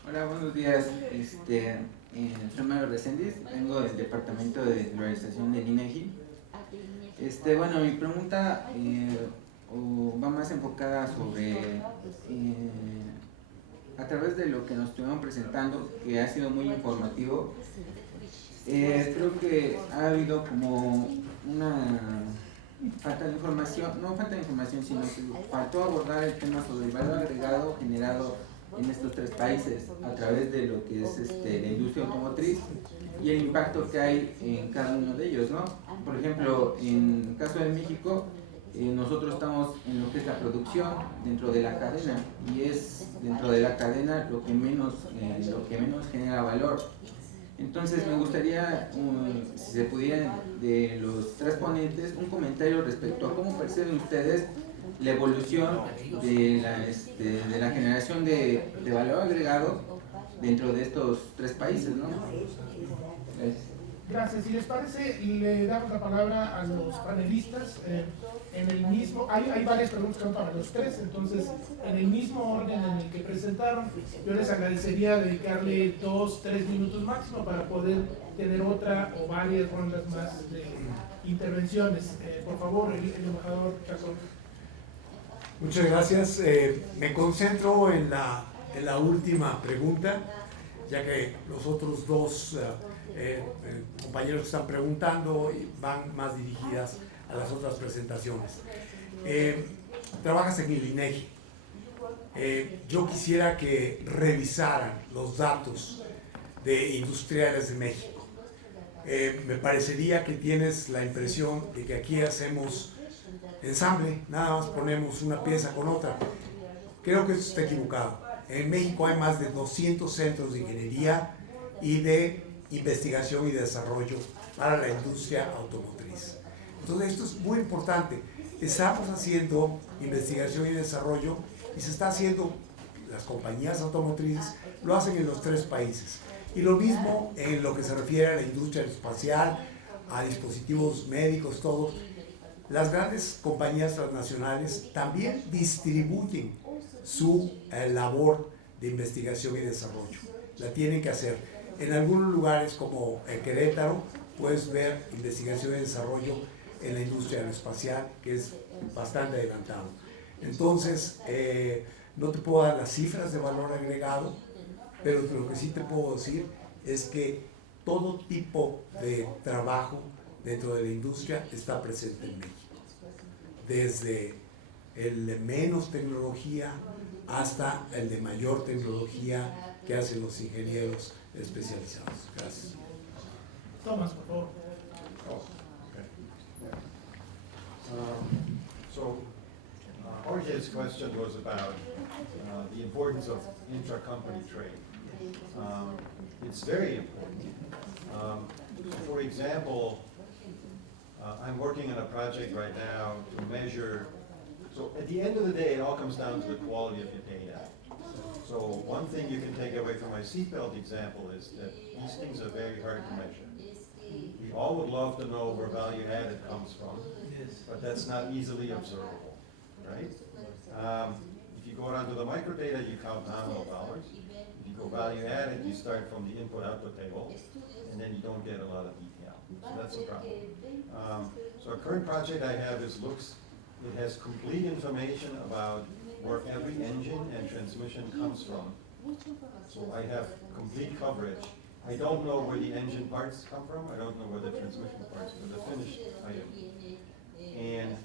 Hola, buenos días. Soy Mario Reséndiz, vengo del departamento de organización del INEGI. Bueno, mi pregunta va más enfocada sobre, a través de lo que nos estuvieron presentando, que ha sido muy informativo, creo que ha habido como una falta de información, no falta de información, sino que faltó abordar el tema sobre el valor agregado generado en estos tres países a través de lo que es la industria automotriz y el impacto que hay en cada uno de ellos, ¿no? Por ejemplo, en el caso de México, nosotros estamos en lo que es la producción dentro de la cadena y es dentro de la cadena lo que menos genera valor. Entonces me gustaría, si se pudiera, de los tres ponentes, un comentario respecto a cómo perciben ustedes la evolución de la generación de valor agregado dentro de estos tres países, ¿no? Gracias. Si les parece, le damos la palabra a los panelistas en el mismo. Hay varias preguntas que van para los tres, entonces en el mismo orden en el que presentaron, yo les agradecería dedicarle 2-3 minutos máximo para poder tener otra o varias rondas más de intervenciones. Por favor, el embajador Chacón. Muchas gracias. Me concentro en la última pregunta, ya que los otros dos compañeros que están preguntando van más dirigidas a las otras presentaciones. Trabajas en el INEGI. Yo quisiera que revisaran los datos de industriales de México. Me parecería que tienes la impresión de que aquí hacemos ensamble, nada más ponemos una pieza con otra. Creo que eso está equivocado. En México hay más de 200 centros de ingeniería y de investigación y desarrollo para la industria automotriz. Entonces esto es muy importante. Estamos haciendo investigación y desarrollo y se está haciendo, las compañías automotrices lo hacen en los tres países. Y lo mismo en lo que se refiere a la industria espacial, a dispositivos médicos, todos. Las grandes compañías transnacionales también distribuyen su labor de investigación y desarrollo. La tienen que hacer. En algunos lugares como en Querétaro puedes ver investigación y desarrollo en la industria aeroespacial, que es bastante adelantado. Entonces, no te puedo dar las cifras de valor agregado, pero lo que sí te puedo decir es que todo tipo de trabajo dentro de la industria está presente en México. Desde el de menos tecnología hasta el de mayor tecnología que hacen los ingenieros especializados. Gracias. Tomás, por favor. Jorge's question was about the importance of intra-company trade. It's very important. For example, I'm working on a project right now to measure, so at the end of the day, it all comes down to the quality of your data. So one thing you can take away from my seatbelt example is that these things are very hard to measure. We all would love to know where value added comes from, but that's not easily observable, right? If you go down to the microdata, you count nominal dollars. If you go value added, you start from the input-output table, and then you don't get a lot of detail. So that's a problem. So a current project I have is it has complete information about where every engine and transmission comes from. So I have complete coverage. I don't know where the engine parts come from. I don't know where the transmission parts, where the finished item. And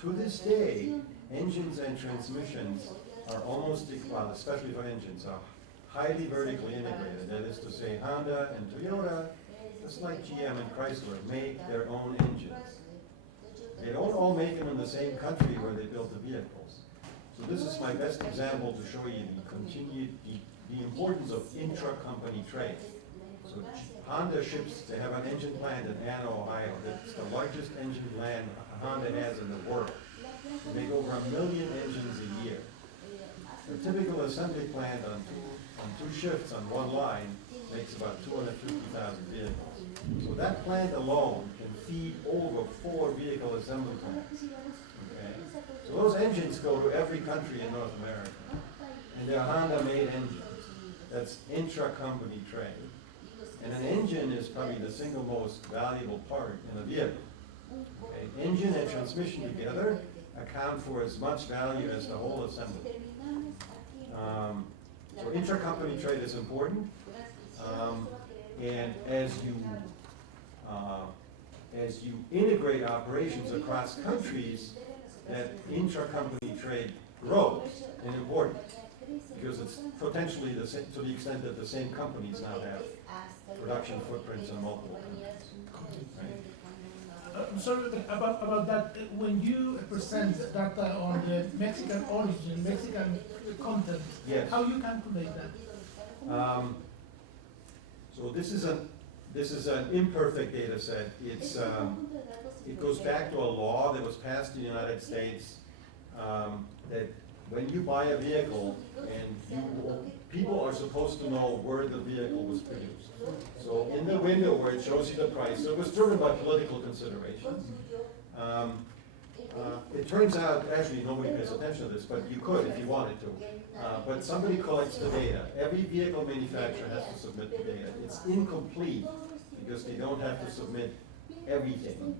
to this day, engines and transmissions are almost, well, especially for engines, are highly vertically integrated. That is to say, Honda and Toyota, just like GM and Chrysler, make their own engines. They don't all make them in the same country where they build the vehicles. So this is my best example to show you the importance of intra-company trade. So Honda ships, they have an engine plant in Anna, Ohio. It's the largest engine plant Honda has in the world. They make over 1 million engines a year. A typical assembly plant on two shifts on one line makes about 250,000 vehicles. So that plant alone can feed over 4 vehicle assembly plants. Okay? So those engines go to every country in North America. And they're Honda-made engines. That's intra-company trade. And an engine is probably the single most valuable part in a vehicle. Okay? Engine and transmission together account for as much value as the whole assembly. So intra-company trade is important. And as you integrate operations across countries, that intra-company trade grows in importance because it's potentially the same, to the extent that the same companies now have production footprints in multiple countries. Right? Sorry, about that, when you present data on the Mexican origin, Mexican content, yes. How you calculate that? So this is an imperfect data set. It goes back to a law that was passed in the United States that when you buy a vehicle and people are supposed to know where the vehicle was produced. So in the window where it shows you the price, it was driven by political considerations. It turns out, actually nobody pays attention to this, but you could if you wanted to. But somebody collects the data. Every vehicle manufacturer has to submit the data. It's incomplete because they don't have to submit everything.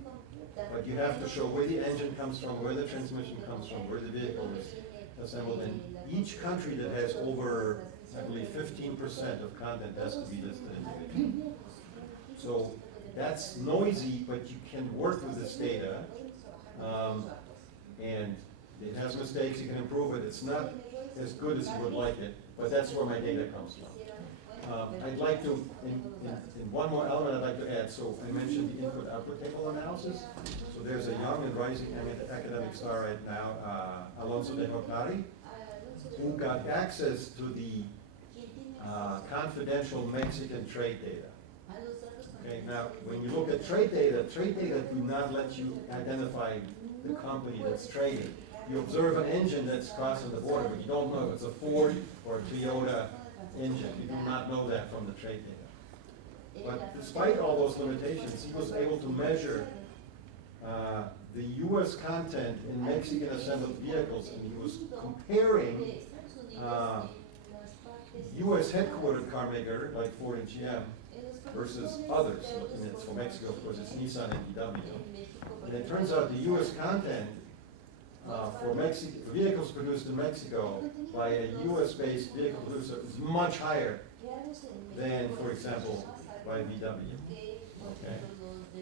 But you have to show where the engine comes from, where the transmission comes from, where the vehicle is assembled. And each country that has over, I believe, 15% of content has to be listed individually. So that's noisy, but you can work with this data. And it has mistakes, you can improve it. It's not as good as you would like it, but that's where my data comes from. I'd like to, in one more element I'd like to add, so I mentioned the input-output table analysis. So there's a young and rising academic star right now, Alonso de Hocari, who got access to the confidential Mexican trade data. Okay, now, when you look at trade data do not let you identify the company that's trading. You observe an engine that's crossing the border, but you don't know if it's a Ford or a Toyota engine. You do not know that from the trade data. But despite all those limitations, he was able to measure the US content in Mexican assembled vehicles, and he was comparing US headquartered car maker like Ford and GM versus others. And it's for Mexico, of course, it's Nissan and VW. And it turns out the US content for vehicles produced in Mexico by a US-based vehicle producer is much higher than, for example, by VW. Okay?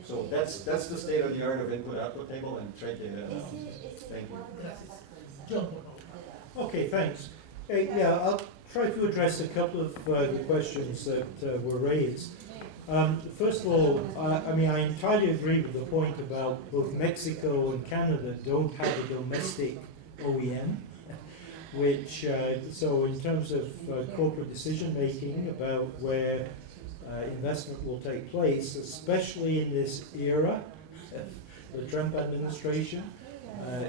So that's the state of the art of input-output table and trade data analysis. Thank you. John. Okay, thanks. Yeah, I'll try to address a couple of the questions that were raised. First of all, I mean, I entirely agree with the point about both Mexico and Canada don't have a domestic OEM, which, so in terms of corporate decision making about where investment will take place, especially in this era, the Trump administration,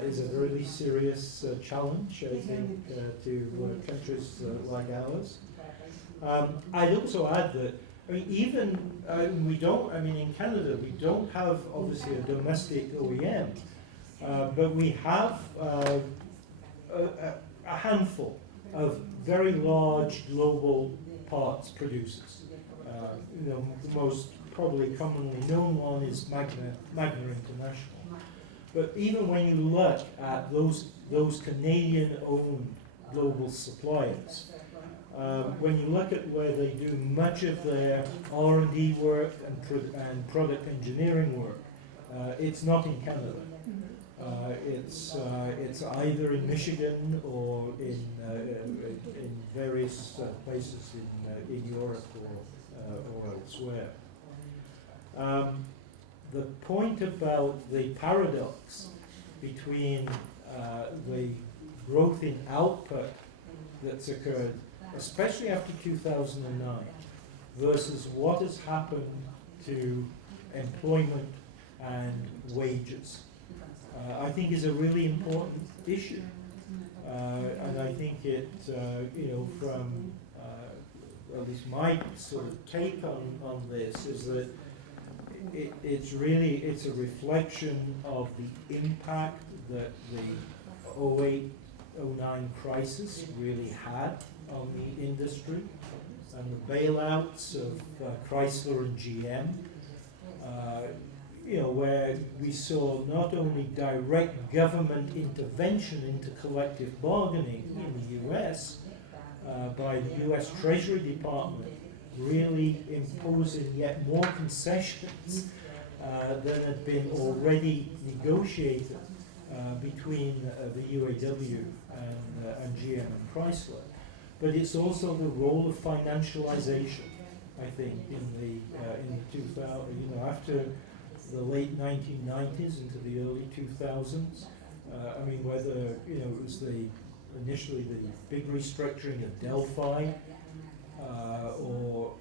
is a really serious challenge, I think, to countries like ours. I'd also add that, I mean, even in Canada, we don't have obviously a domestic OEM, but we have a handful of very large global parts producers. The most probably commonly known one is Magna International. But even when you look at those Canadian-owned global suppliers, when you look at where they do much of their R&D work and product engineering work, it's not in Canada. It's either in Michigan or in various places in Europe or elsewhere. The point about the paradox between the growth in output that's occurred, especially after 2009, versus what has happened to employment and wages, I think is a really important issue. And I think it, from at least my sort of take on this is that it's a reflection of the impact that the 08-09 crisis really had on the industry, and the bailouts of Chrysler and GM, where we saw not only direct government intervention into collective bargaining in the US by the US Treasury Department, really imposing yet more concessions than had been already negotiated between the UAW and GM and Chrysler. But it's also the role of financialization, I think, in the 2000s, after the late 1990s into the early 2000s. I mean, whether it was initially the big restructuring of Delphi, or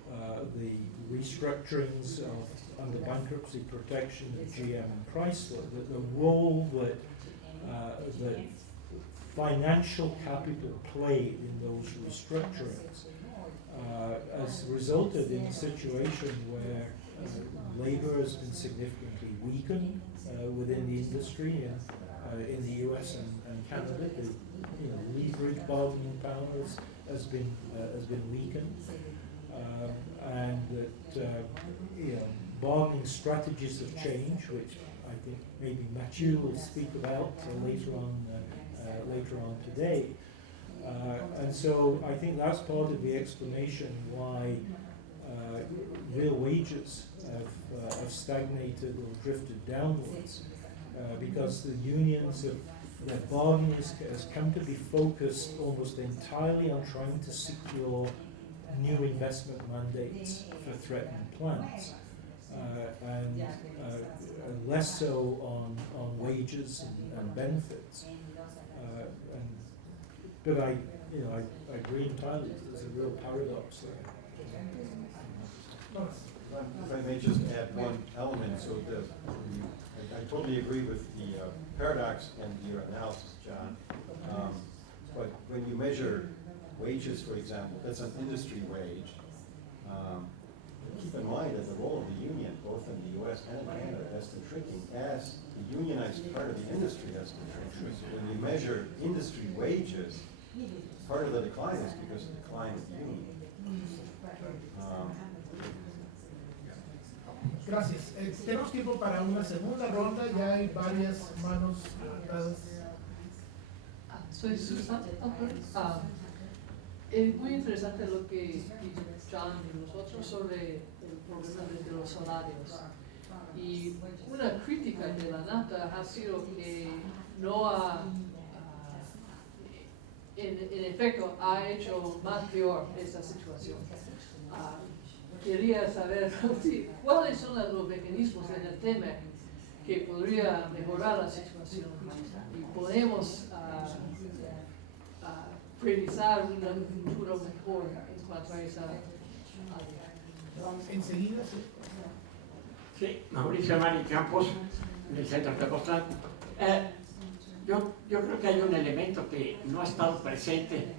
the restructurings under bankruptcy protection of GM and Chrysler, that the role that financial capital played in those restructurings has resulted in a situation where labor has been significantly weakened within the industry in the US and Canada. The leverage bargaining power has been weakened, and that bargaining strategies have changed, which I think maybe Mathieu will speak about later on today. And so I think that's part of the explanation why real wages have stagnated or drifted downwards, because the unions their bargaining has come to be focused almost entirely on trying to secure new investment mandates for threatened plants, and less so on wages and benefits. But I agree entirely. There's a real paradox there. If I may just add one element, so I totally agree with the paradox and your analysis, John. But when you measure wages, for example, that's an industry wage. Keep in mind that shrinking as the unionized part of the industry has been shrinking. So when you measure industry wages, part of the decline is because of the decline of the union. Gracias. Tenemos tiempo para una segunda ronda. Ya hay varias manos levantadas. Soy Susan. Es muy interesante lo que dice John y nosotros sobre el problema de los salarios. Y una crítica de la NAFTA ha sido que no ha, en efecto, ha hecho más peor esta situación. Quería saber cuáles son los mecanismos en el tema que podría mejorar la situación y podemos priorizar un futuro mejor en cuanto a esa área. Enseguida, Sí, Mauricio Mari Campos, del Centro Pecostral. Yo creo que hay un elemento que no ha estado presente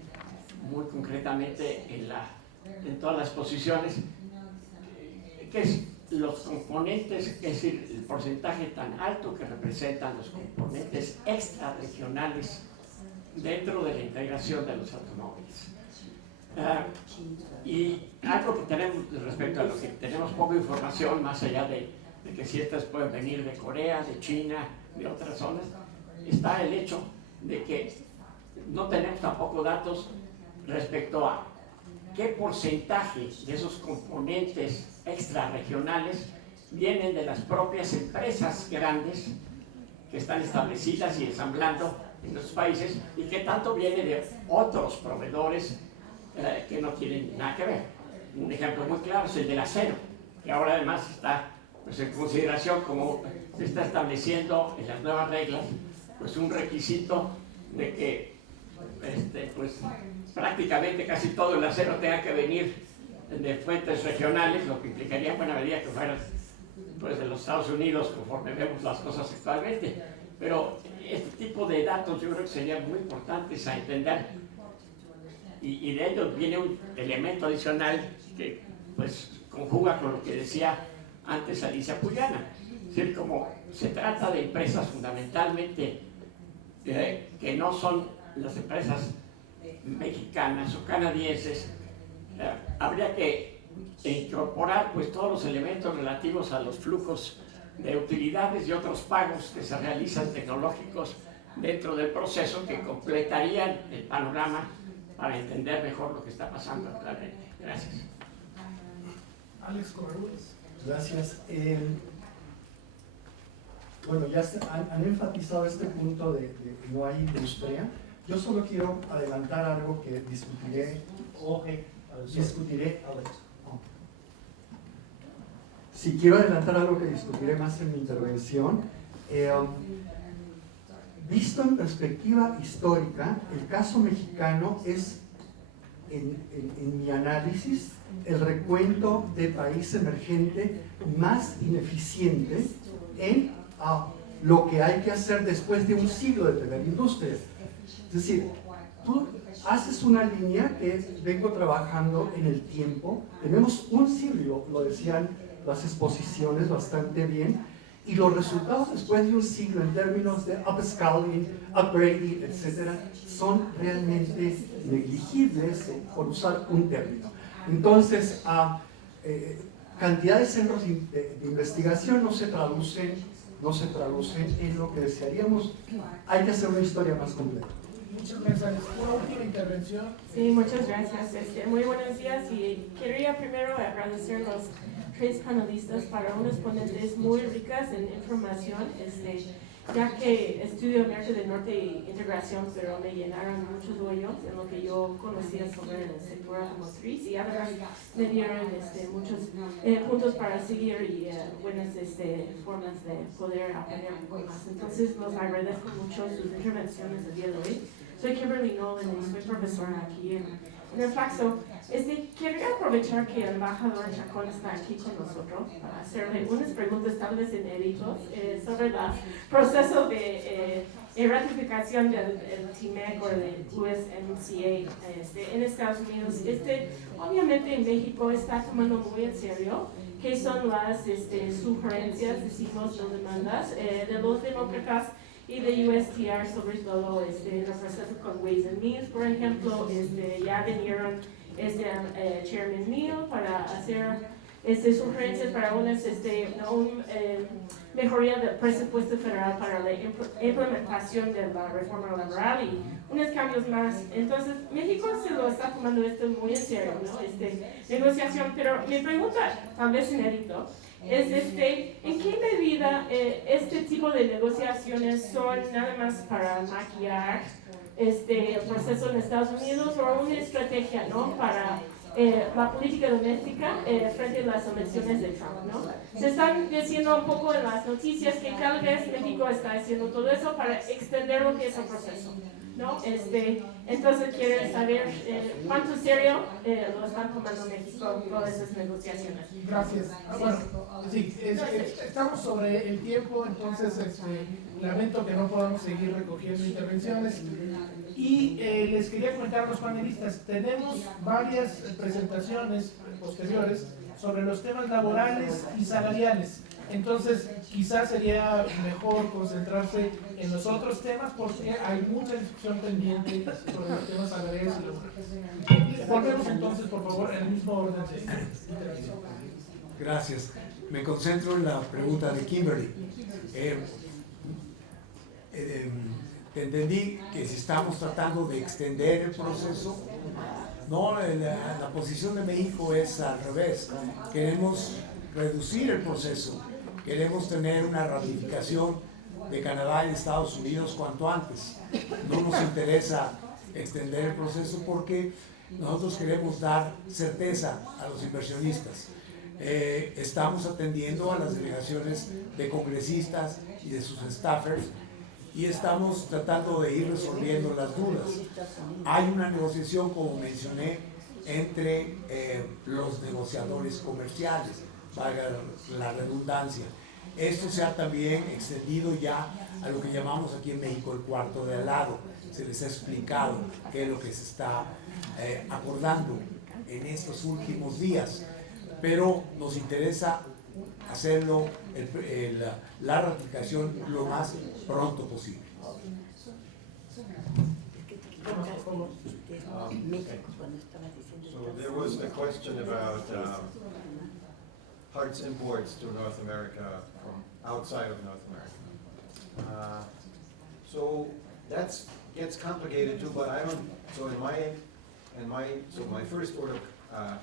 muy concretamente en todas las posiciones, que es los componentes, es decir, el porcentaje tan alto que representan los componentes extrarregionales dentro de la integración de los automóviles. Y algo que tenemos respecto a lo que tenemos poca información, más allá de que si estas pueden venir de Corea, de China, de otras zonas, está el hecho de que no tenemos tampoco datos respecto a qué porcentaje de esos componentes extrarregionales vienen de las propias empresas grandes que están establecidas y ensamblando en los países y qué tanto viene de otros proveedores que no tienen nada que ver. Un ejemplo muy claro es el del acero, que ahora además está pues, en consideración como se está estableciendo en las nuevas reglas, pues un requisito de que pues, prácticamente casi todo el acero tenga que venir de fuentes regionales, lo que implicaría en buena medida que fueran pues, de los Estados Unidos conforme vemos las cosas actualmente. Pero este tipo de datos yo creo que serían muy importantes a entender y de ellos viene un elemento adicional que pues conjuga con lo que decía antes Alicia Puyana. Es decir, como se trata de empresas fundamentalmente que no son las empresas mexicanas o canadienses, habría que incorporar pues todos los elementos relativos a los flujos de utilidades y otros pagos que se realizan tecnológicos dentro del proceso que completarían el panorama para entender mejor lo que está pasando actualmente. Gracias. Alex Corrales. Gracias. Bueno, ya han enfatizado este punto de no hay industria. Yo solo quiero adelantar algo que discutiré. Si quiero adelantar algo que discutiré más en mi intervención. Visto en perspectiva histórica, el caso mexicano es, en mi análisis, el recuento de país emergente más ineficiente en lo que hay que hacer después de un siglo de tener industria. Es decir, tú haces una línea que vengo trabajando en el tiempo, tenemos un siglo, lo decían las exposiciones bastante bien, y los resultados después de un siglo en términos de upscaling, upgrading, etc., son realmente negligibles, por usar un término. Entonces, cantidad de centros de investigación no se traducen en lo que desearíamos. Hay que hacer una historia más completa. Muchas gracias. Una última intervención. Sí, muchas gracias. Muy buenos días y quería primero agradecer a los tres panelistas para unas ponentes muy ricas en información, ya que estudio América del Norte e integración, pero me llenaron muchos hoyos en lo que yo conocía sobre el sector automotriz y además me dieron muchos puntos para seguir y buenas formas de poder aprender un poco más. Entonces los agradezco mucho sus intervenciones el día de hoy. Soy Kimberly Nolan y soy profesora aquí en el Flaxo. Quería aprovechar que el embajador Chacón está aquí con nosotros para hacerle unas preguntas tal vez inéditas sobre el proceso de ratificación del TMEC o del USMCA en Estados Unidos. Obviamente en México está tomando muy en serio qué son las sugerencias, decimos, no demandas de los demócratas y de USTR, sobre todo el proceso con Ways and Means, por ejemplo. Ya vinieron Chairman Neal para hacer sugerencias para una mejoría del presupuesto federal para la implementación de la reforma laboral y unos cambios más. Entonces, México se lo está tomando esto muy en serio, ¿no? Negociación, pero mi pregunta, tal vez inédito, es ¿en qué medida este tipo de negociaciones son nada más para maquillar el proceso en Estados Unidos o una estrategia, ¿no?, para la política doméstica frente a las elecciones de Trump, ¿no? Se están diciendo un poco en las noticias que tal vez México está haciendo todo eso para extender lo que es el proceso, ¿no? Entonces quiero saber cuánto serio lo están tomando México con esas negociaciones. Gracias. Bueno, sí, estamos sobre el tiempo, entonces lamento que no podamos seguir recogiendo intervenciones. Y les quería comentar a los panelistas, tenemos varias presentaciones posteriores sobre los temas laborales y salariales. Entonces, quizás sería mejor concentrarse en los otros temas porque hay mucha discusión pendiente sobre los temas salariales y laborales. Volvemos entonces, por favor, en el mismo orden de intervención. Gracias. Me concentro en la pregunta de Kimberly. Entendí que si estamos tratando de extender el proceso, no, la posición de México es al revés. Queremos reducir el proceso, queremos tener una ratificación de Canadá y de Estados Unidos cuanto antes. No nos interesa extender el proceso porque nosotros queremos dar certeza a los inversionistas. Estamos atendiendo a las delegaciones de congresistas y de sus staffers y estamos tratando de ir resolviendo las dudas. Hay una negociación, como mencioné, entre los negociadores comerciales, valga la redundancia. Esto se ha también extendido ya a lo que llamamos aquí en México el cuarto de al lado. Se les ha explicado qué es lo que se está acordando en estos últimos días, pero nos interesa hacerlo, la ratificación lo más pronto posible. So there was a question about parts imports to North America from outside of North America. So that gets complicated too, but I don't, so my first order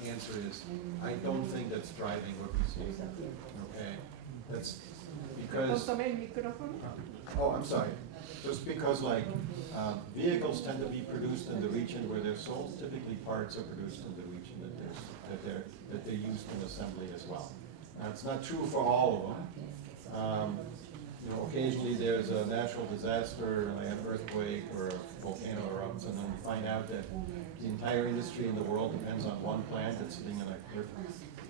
answer is, I don't think that's driving what we see. Okay, that's because. Oh, I'm sorry. Just because, like, vehicles tend to be produced in the region where they're sold. Typically, parts are produced in the region that they're used in assembly as well. Now, it's not true for all of them. Occasionally there's a natural disaster, like an earthquake or a volcano erupts, and then we find out that the entire industry in the world depends on one plant that's sitting in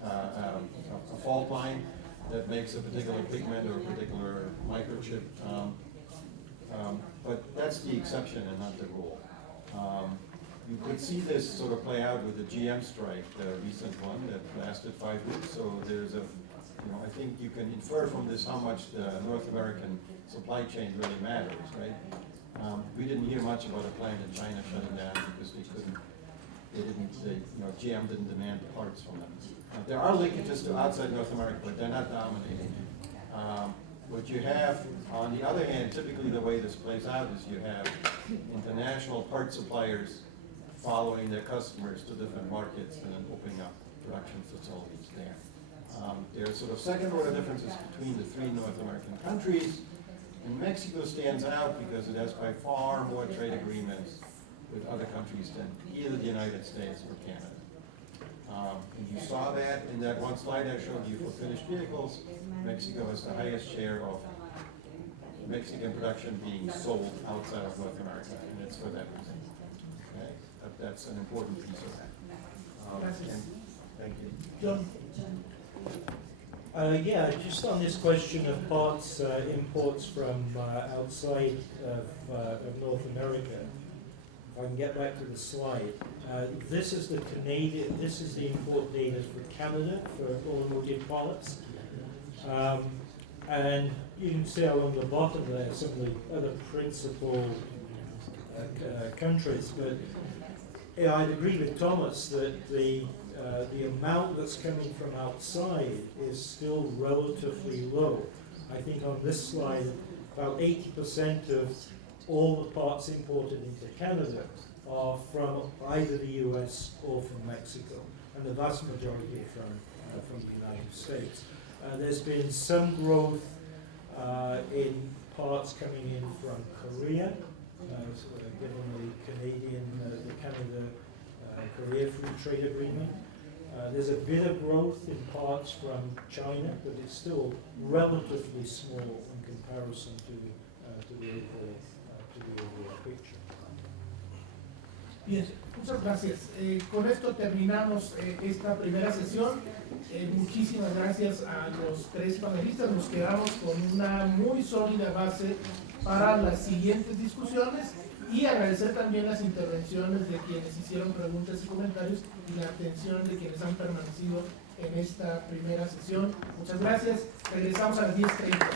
a fault line that makes a particular pigment or a particular microchip. But that's the exception and not the rule. You could see this sort of play out with the GM strike, the recent one that lasted 5 weeks. So there's I think you can infer from this how much the North American supply chain really matters, right? We didn't hear much about a plant in China shutting down because GM didn't demand the parts from them. There are linkages to outside North America, but they're not dominating. What you have, on the other hand, typically the way this plays out is you have international part suppliers following their customers to different markets and then opening up production facilities there. There are sort of second-order differences between the three North American countries, and Mexico stands out because it has by far more trade agreements with other countries than either the United States or Canada. And you saw that in that one slide I showed you for finished vehicles. Mexico has the highest share of Mexican production being sold outside of North America, and it's for that reason. Okay? That's an important piece of that. Gracias. Thank you. John. Yeah, just on this question of parts imports from outside of North America. If I can get back to the slide. This is the import data for Canada for automotive parts. And you can see along the bottom there some of the other principal countries, but I'd agree with Thomas that the amount that's coming from outside is still relatively low. I think on this slide, about 80% of all the parts imported into Canada are from either the US or from Mexico, and the vast majority are from the United States. There's been some growth in parts coming in from Korea, given the Canada-Korea Free Trade Agreement. There's a bit of growth in parts from China, but it's still relatively small in comparison to the overall picture. Bien, muchas gracias. Con esto terminamos esta primera sesión. Muchísimas gracias a los tres panelistas. Nos quedamos con una muy sólida base para las siguientes discusiones y agradecer también las intervenciones de quienes hicieron preguntas y comentarios y la atención de quienes han permanecido en esta primera sesión. Muchas gracias. Regresamos a las 10:30.